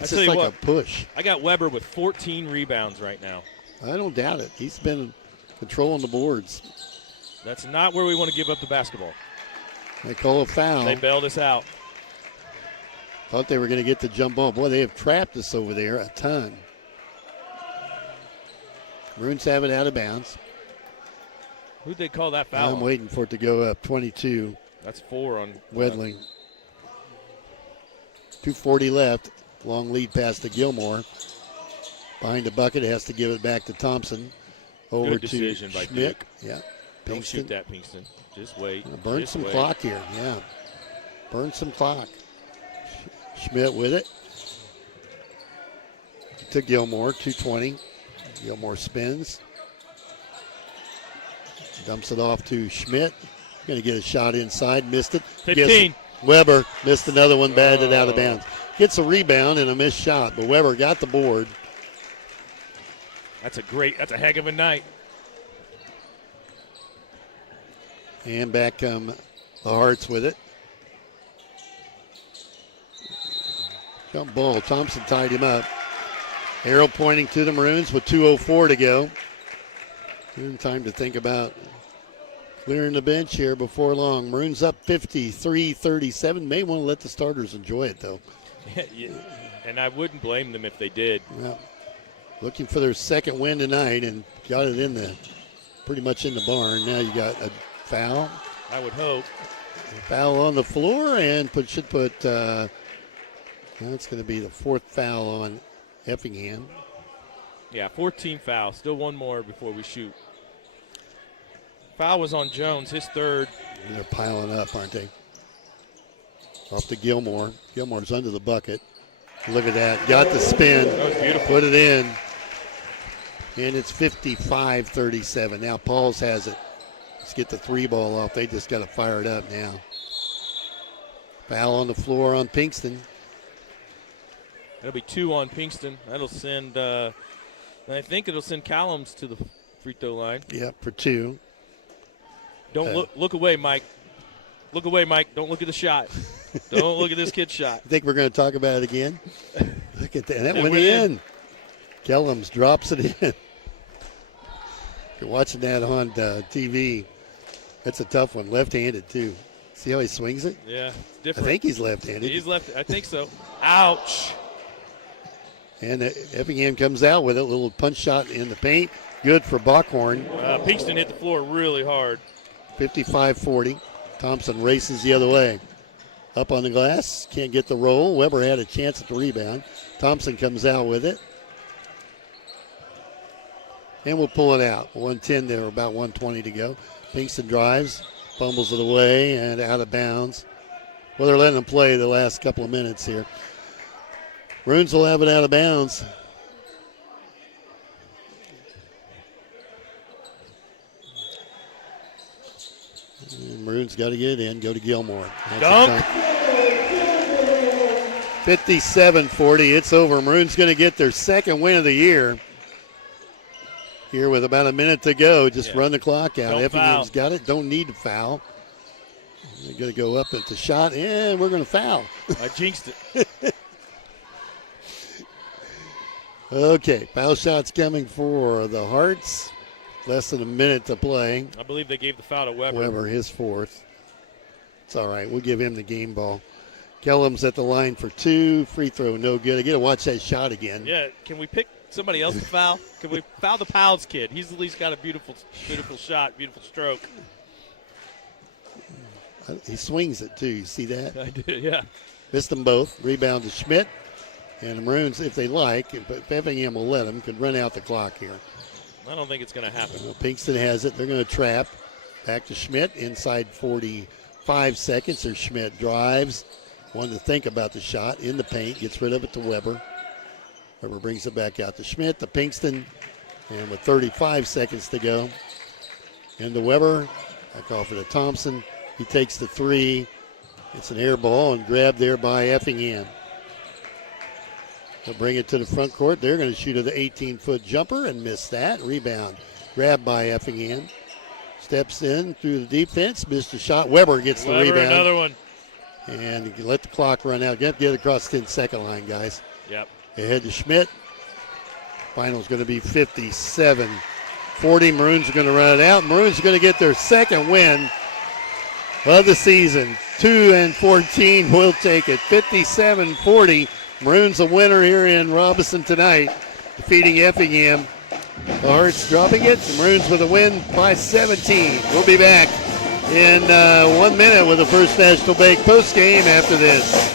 it's tell just you like what, a push. I got Weber with 14 rebounds right now. I don't doubt it. He's been controlling the boards. That's not where we want to give up the basketball. They call a foul. They bailed us out. Thought they were going to get the jump ball. Boy, they have trapped us over there a ton. Maroons have it out of bounds. Who'd they call that foul? I'm waiting for it to go up. 22. That's 4 on Wedling. 2:40 left. Long lead pass to Gilmore. Behind the bucket, has to give it back to Thompson. Over Good decision to by Schmidt. Duke. Yeah. Don't shoot that, Pinkston. Just wait. Burn Just some wait. clock here. Yeah. Burn some clock. Schmidt with it. To Gilmore, 220. Gilmore spins. Dumps it off to Schmidt. Going to get a shot inside. Missed it. 15. Weber missed another one, batted out of bounds. Gets a rebound and a missed shot, but Weber got the board. That's a heck of a night. And back come the Hearts with it. Jump ball. Thompson tied him up. Arrow pointing to the Maroons with 2:04 to go. Time to think about clearing the bench here before long. Maroons up 53-37. May want to let the starters enjoy it, though. Yeah, and I wouldn't blame them if they did. Well, looking for their second win tonight and got it pretty much in the barn. Now you got a foul. I would hope. A foul on the floor and should put that's going to be the fourth foul on Effingham. Yeah, 14 fouls. Still one more before we shoot. Foul was on Jones, his third. And they're piling up, aren't they? Off to Gilmore. Gilmore's under the bucket. Look at that. Got the spin. That was beautiful. Put it in. And it's 55-37. Now Pauls has it. Let's get the three ball off. They just got to fire it up now. Foul on the floor on Pinkston. That'll be 2 on Pinkston. That'll send, I think it'll send Callums to the free throw line. Yep, for 2. Don't look away, Mike. Look away, Mike. Don't look at the shot. Don't look at this kid's shot. I think we're going to talk about it again. Look at that. And that went went in. Kellums drops it in. You're watching that on TV. That's a tough one. Left-handed, too. See how he swings it? Yeah, it's different. I think he's left-handed. He's left. I think so. Ouch. And Effingham comes out with a little punch shot in the paint. Good for Bockhorn. Pinkston hit the floor really hard. 55-40. Thompson races the other way. Up on the glass. Can't get the roll. Weber had a chance at the rebound. Thompson comes out with it. And we'll pull it out. 110 there, about 120 to go. Pinkston drives, fumbles it away, and out of bounds. Well, they're letting him play the last couple of minutes here. Maroons will have it out of bounds. And Maroons got to get it in. Go to Gilmore. Dunk. 57-40. It's over. Maroons going to get their second win of the year. Here with about a minute to go. Just run the clock out. Effingham's got it. Don't need to foul. They're going to go up at the shot, and we're going to foul. I jinxed it. Okay, foul shots coming for the Hearts. Less than a minute to play. I believe they gave the foul to Weber. Weber, his fourth. It's all right. We'll give him the game ball. Kellum's at the line for 2. Free throw, no good. I got to watch that shot again. Yeah, can we pick somebody else to foul? Can we foul the Powell's kid? He's at least got a beautiful shot, beautiful stroke. He swings it, too. You see that? I did, yeah. Missed them both. Rebound to Schmidt. And the Maroons, if they like, if Effingham will let them, could run out the clock here. I don't think it's going to happen. Well, Pinkston has it. They're going to trap. Back to Schmidt. Inside 45 seconds. There's Schmidt. Drives. Wanted to think about the shot. In the paint. Gets rid of it to Weber. Weber brings it back out to Schmidt. To Pinkston. And with 35 seconds to go. Into Weber. Back off it to Thompson. He takes the 3. It's an air ball and grabbed there by Effingham. They'll bring it to the front court. They're going to shoot at the 18-foot jumper and miss that. Rebound. Grabbed by Effingham. Steps in through the defense. Missed a shot. Weber gets the rebound. Another one. And you can let the clock run out. Get across the 10-second line, guys. Yep. Ahead to Schmidt. Final's going to be 57-40. Maroons are going to run it out. Maroons are going to get their second win of the season. 2-14 will take it. 57-40. Maroons a winner here in Robinson tonight, defeating Effingham. The Hearts dropping it. The Maroons with a win by 17. We'll be back in 1 minute with the First National Bank postgame after this.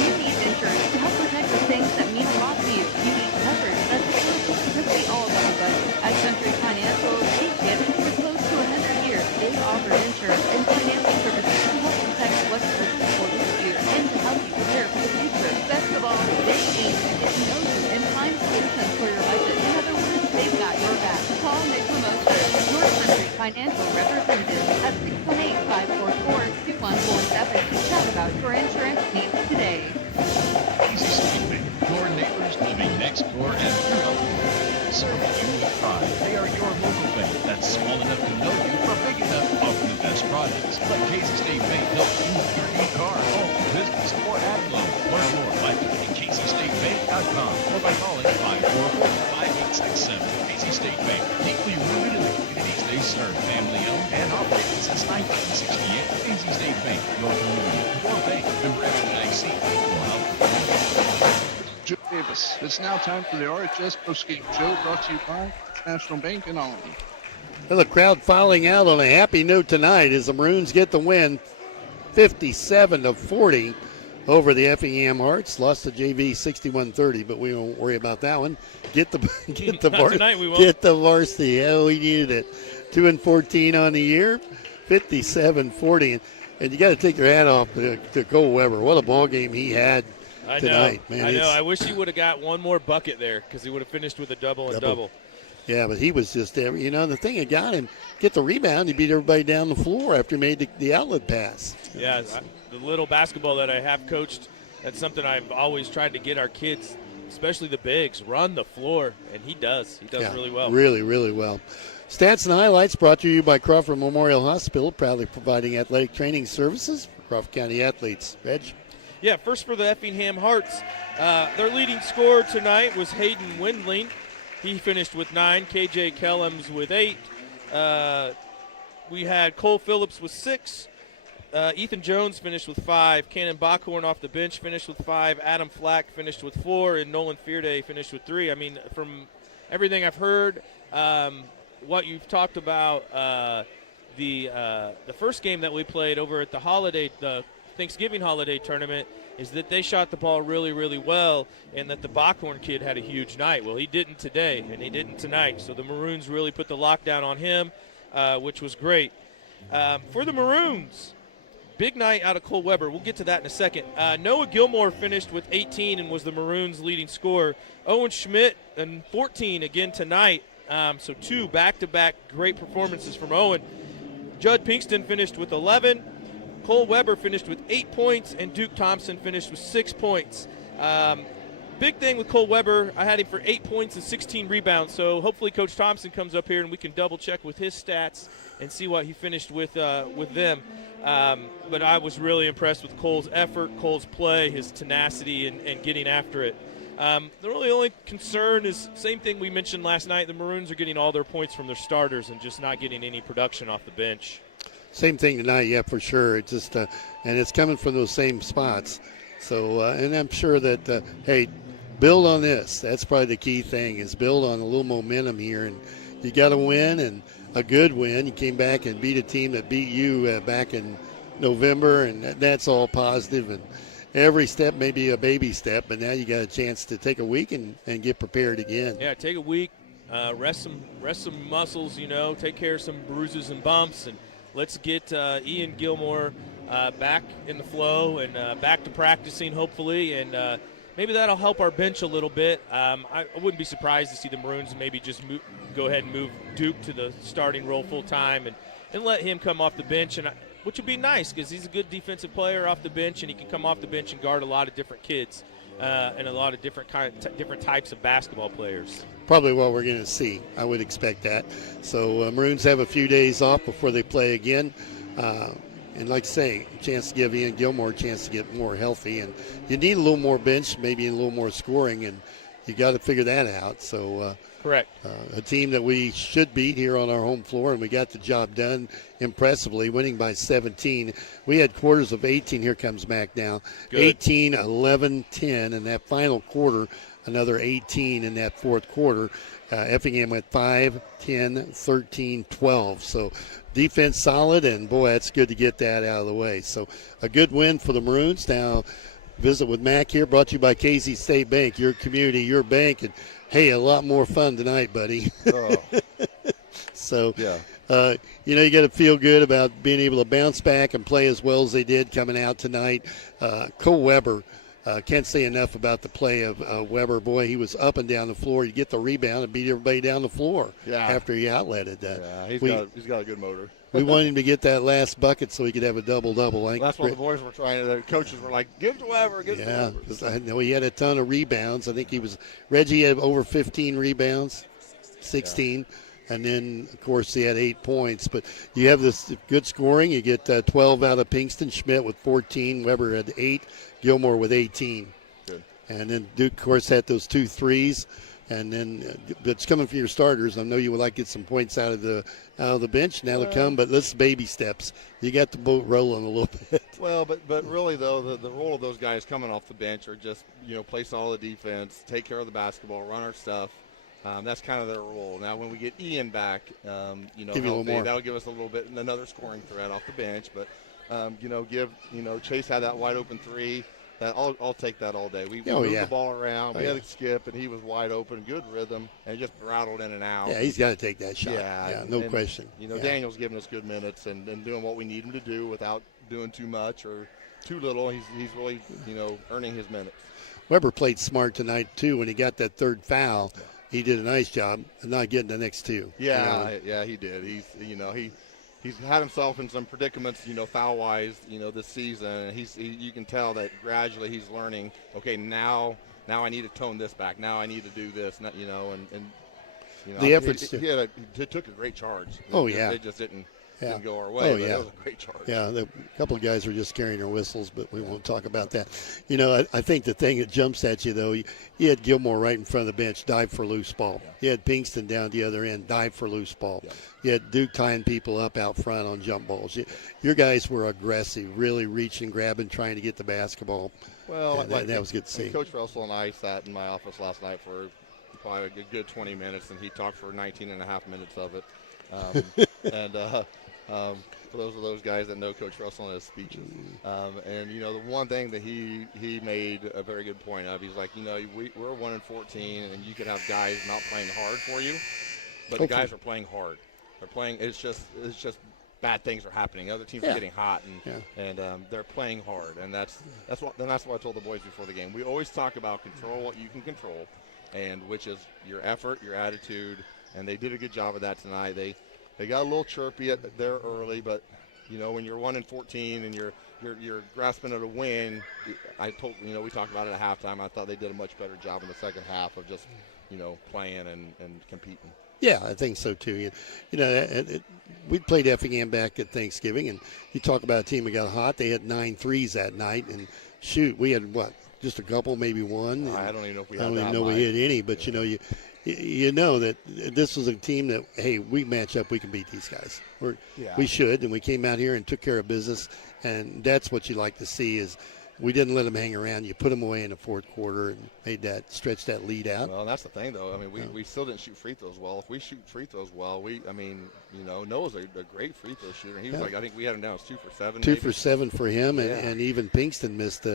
You need insurance to help protect the things that mean a lot to you. You need coverage that's close because we all have a budget. At Country Financial, they've given for close to 100 years. They've offered insurance and financing services to help protect what's most important to you and to help you prepare Financial representative at 618-544-2147 to chat about your insurance needs today. Easy State Bank, your neighbors living next door and throughout the community. Serving you with pride. They are your local bank that's small enough to know you, but big enough to offer the best products. Let Casey State Bank help you with your new car, home, business, or ag loan. Learn more by visiting CaseyStateBank.com or by calling 544-5867. Casey State Bank, deeply rooted in the communities they serve. Family owned and operated since 1968. Casey State Bank, your community, your bank. Member FDIC. Joe Davis. It's now time for the RHS postgame show brought to you by National Bank in Albany. Well, the crowd filing out on a happy note tonight as the Maroons get the win 57-40 over the Effingham Hearts. Lost to JV 61-30, but we won't worry about that one. Get the Varsity. Hell, we needed it. 2-14 on the year, 57-40. And you got to take your hat off to Cole Weber. What a ball game he had tonight, man. I know. I wish he would have got one more bucket there because he would have finished with a double and double. Yeah, but he was just there. You know, the thing that got him, get the rebound, he beat everybody down the floor after he made the outlet pass. Yeah, the little basketball that I have coached, that's something I've always tried to get our kids, especially the bigs, run the floor, and he does. He does really well. Really, really well. Stats and highlights brought to you by Crawford Memorial Hospital, proudly providing athletic training services for Crawford County athletes. Reg? Yeah, first for the Effingham Hearts. Their leading scorer tonight was Hayden Windling. He finished with 9. KJ Kellums with 8. We had Cole Phillips with 6. Ethan Jones finished with 5. Cannon Backhorn off the bench finished with 5. Adam Flack finished with 4. And Nolan Fearday finished with 3. I mean, from everything I've heard, what you've talked about, the first game that we played over at the Thanksgiving holiday tournament is that they shot the ball really, really well, and that the Backhorn kid had a huge night. Well, he didn't today, and he didn't tonight. So the Maroons really put the lockdown on him, which was great. For the Maroons, big night out of Cole Weber. We'll get to that in a second. Noah Gilmore finished with 18 and was the Maroons' leading scorer. Owen Schmidt and 14 again tonight. So 2 back-to-back great performances from Owen. Judd Pinkston finished with 11. Cole Weber finished with 8 points, and Duke Thompson finished with 6 points. Big thing with Cole Weber, I had him for 8 points and 16 rebounds, so hopefully Coach Thompson comes up here and we can double-check with his stats and see what he finished with them. But I was really impressed with Cole's effort, Cole's play, his tenacity, and getting after it. The really only concern is same thing we mentioned last night. The Maroons are getting all their points from their starters and just not getting any production off the bench. Same thing tonight, yeah, for sure. It's just, and it's coming from those same spots. So, and I'm sure that, hey, build on this. That's probably the key thing is build on a little momentum here. And you got to win, and a good win. You came back and beat a team that beat you back in November, and that's all positive. And every step may be a baby step, but now you got a chance to take a week and get prepared again. Yeah, take a week, rest some muscles, take care of some bruises and bumps, and let's get Ian Gilmore back in the flow and back to practicing, hopefully, and maybe that'll help our bench a little bit. I wouldn't be surprised to see the Maroons maybe just go ahead and move Duke to the starting role full time and let him come off the bench, which would be nice because he's a good defensive player off the bench, and he can come off the bench and guard a lot of different kids and a lot of different types of basketball players. Probably what we're going to see. I would expect that. So Maroons have a few days off before they play again. And like I say, a chance to give Ian Gilmore a chance to get more healthy. And you need a little more bench, maybe a little more scoring, and you got to figure that out. So correct. A team that we should beat here on our home floor, and we got the job done impressively, winning by 17. We had quarters of 18. Here comes Mac now. Good. 18, 11, 10, and that final quarter, another 18 in that fourth quarter. Effingham went 5, 10, 13, 12. So defense solid, and, boy, that's good to get that out of the way. So a good win for the Maroons. Now visit with Mac here, brought to you by Casey State Bank, your community, your bank. And, hey, a lot more fun tonight, buddy. Oh. So, yeah. You got to feel good about being able to bounce back and play as well as they did coming out tonight. Cole Weber, Can't say enough about the play of Weber. Boy, he was up and down the floor. You get the rebound and beat everybody down the floor after he outletted that. Yeah, he's got a good motor. We wanted him to get that last bucket so he could have a double-double. That's what the boys were trying to. The coaches were like, "Give to Weber, give to Weber." Yeah, because I know he had a ton of rebounds. I think Reggie had over 15 rebounds, 16. And then, of course, he had 8 points. But you have this good scoring. You get 12 out of Pinkston, Schmidt with 14, Weber had 8, Gilmore with 18. Good. And then Duke, of course, had those 2 threes. And then it's coming from your starters. I know you would like to get some points out of the bench. Now to come, but let's baby steps. You got the boat rolling a little bit. Well, but really though, the role of those guys coming off the bench are just play solid defense, take care of the basketball, run our stuff. That's kind of their role. Now, when we get Ian back, healthy, that'll give us a little bit another scoring threat off the bench. But Chase had that wide open 3. I'll take that all day. We moved the ball around. We had a skip, and he was wide open, good rhythm, and just rattled in and out. Yeah, he's got to take that shot. Yeah, no question. Daniel's giving us good minutes and doing what we need him to do without doing too much or too little. He's really earning his minutes. Weber played smart tonight too. When he got that 3rd foul, he did a nice job of not getting the next 2. Yeah, he did. He's had himself in some predicaments, foul-wise, this season. And you can tell that gradually he's learning. Okay, now I need to tone this back. Now I need to do this. The efforts. He took a great charge. It just didn't go our way. But it was a great charge. Yeah, a couple of guys were just carrying their whistles, but we won't talk about that. I think the thing that jumps at you, though, you had Gilmore right in front of the bench, dive for loose ball. Yeah. You had Pinkston down the other end, dive for loose ball. Yeah. You had Duke tying people up out front on jump balls. Your guys were aggressive, really reaching, grabbing, trying to get the basketball. Well, that was good to see. Coach Russell and I sat in my office last night for probably a good 20 minutes, and he talked for 19 and a half minutes of it. For those guys that know Coach Russell and his speeches. The one thing that he made a very good point of, he's like, we're 1-14, and you could have guys not playing hard for you, but the guys are playing hard. They're playing. It's just bad things are happening. Other teams are getting hot, and they're playing hard, and that's what I told the boys before the game. We always talk about control what you can control, and which is your effort, your attitude, and they did a good job of that tonight. They got a little chirpy there early, but when you're 1-14 and you're grasping at a win, we talked about it at halftime. I thought they did a much better job in the second half of just playing and competing. Yeah, I think so too. We played Effingham back at Thanksgiving, and you talk about a team that got hot. They had 9 threes that night, and shoot, we had just a couple, maybe one. I don't even know if we had I don't that even know much. we had any, but you know that this was a team that, hey, we match up, we can beat these guys. We should, and we came out here and took care of business, and that's what you like to see is we didn't let them hang around. You put them away in the 4th quarter and stretched that lead out. Well, that's the thing, though. I mean, we still didn't shoot free throws well. If we shoot free throws well, Noah's a great free throw shooter. He was I think we had him down as 2 for 7. 2 for 7 for him, and even Pinkston missed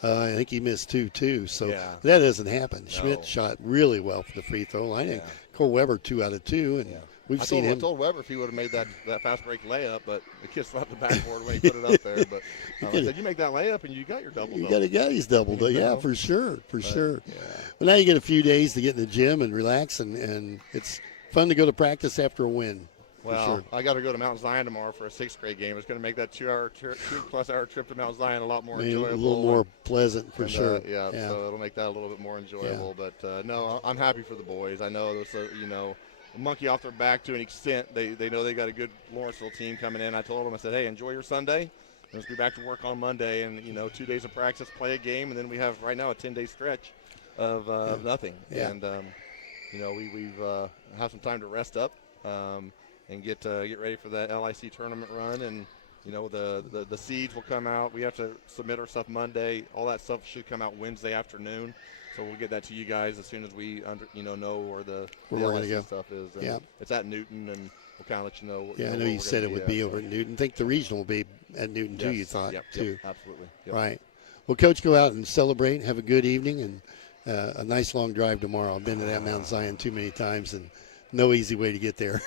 I think he missed 2 too. So that doesn't happen. No. Schmidt shot really well for the free throw line. And Cole Weber 2 out of 2, and we've seen him. I told Weber if he would have made that fast break layup, but the kid slapped the backboard when he put it up there. But I said, you make that layup and you got your double. You got a guy he's doubled. Yeah, for sure. Yeah. Well, now you get a few days to get in the gym and relax, and it's fun to go to practice after a win. Well, I got to go to Mount Zion tomorrow for a 6th grade game. It's going to make that 2+ hour trip to Mount Zion a lot more enjoyable. A little more pleasant for sure. So it'll make that a little bit more enjoyable. Yeah. But no, I'm happy for the boys. I know there's a monkey off their back to an extent. They know they got a good Lawrenceville team coming in. I told them, I said, hey, enjoy your Sunday. Let's be back to work on Monday, and 2 days of practice, play a game, and then we have right now a 10-day stretch of nothing. Yeah. And we've have some time to rest up. And get ready for that LIC tournament run, and the seeds will come out. We have to submit our stuff Monday. All that stuff should come out Wednesday afternoon, so we'll get that to you guys as soon as we know where the LIC stuff is. And it's at Newton, and we'll kind of let you know. Yeah, I know you said it would be over at Newton. I think the regional will be at Newton too. You thought too. Absolutely. Right. Well, Coach, go out and celebrate. Have a good evening and a nice long drive tomorrow. I've been to that Mount Zion too many times, and no easy way to get there.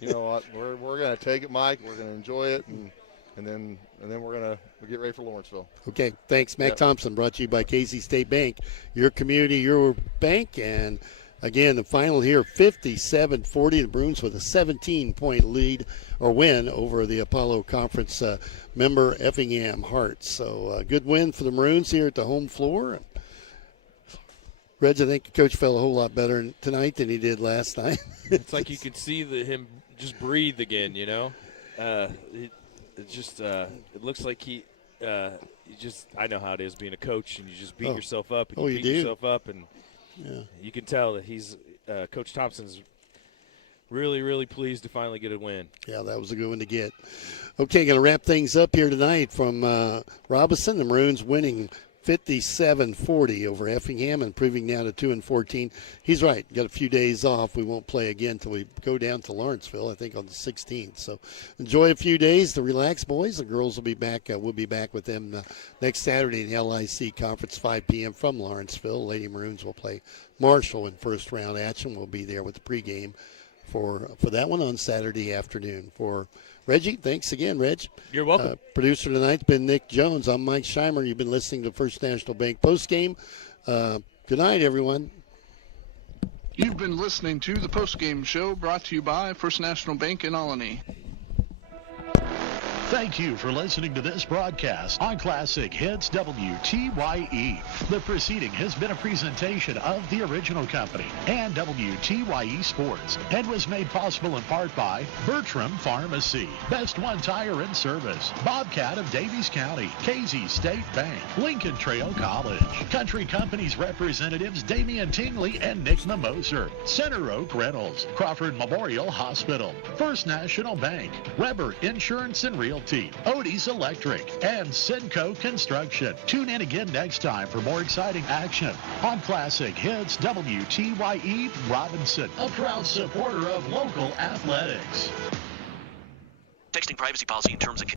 You know what? We're going to take it, Mike. We're going to enjoy it, and and then we're gonna get ready for Lawrenceville. Okay, thanks. Mac Yep. Thompson, brought to you by Casey State Bank. Your community, your bank. And again, the final here, 57-40. The Maroons with a 17-point lead or win over the Apollo Conference member Effingham Hearts. So good win for the Maroons here at the home floor. Reg, I think the coach felt a whole lot better tonight than he did last night. It's like you could see him just breathe again, you know. It looks like he just, I know how it is being a coach, and you just beat yourself up, and you beat yourself up, and you can tell that he's Coach Thompson's really, really pleased to finally get a win. Yeah, that was a good one to get. Okay, going to wrap things up here tonight from Robinson. The Maroons winning 57-40 over Effingham, improving now to 2-14. He's right. Got a few days off. We won't play again until we go down to Lawrenceville, I think, on the 16th. So enjoy a few days to relax, boys. The girls will be back. We'll be back with them next Saturday in the LIC Conference, 5 p.m. from Lawrenceville. Lady Maroons will play Marshall in first-round action. We'll be there with the pregame for that one on Saturday afternoon. For Reggie, thanks again, Reg. You're welcome. Producer tonight's been Nick Jones. I'm Mike Scheimer. You've been listening to First National Bank postgame. Good night, everyone. You've been listening to the postgame show brought to you by First National Bank in Olney. Thank you for listening to this broadcast on Classic Hits WTYE. The preceding has been a presentation of the original company and WTYE Sports and was made possible in part by Bertram Pharmacy, Best One Tire and Service, Bobcat of Davies County, Casey State Bank, Lincoln Trail College, Country Company's representatives Damian Tingley and Nick Mimoser, Center Oak Rentals, Crawford Memorial Hospital, First National Bank, Weber Insurance and Realty, Odie's Electric, and Sidco Construction. Tune in again next time for more exciting action on Classic Hits WTYE Robinson, a proud supporter of local athletics. Texting privacy policy in terms of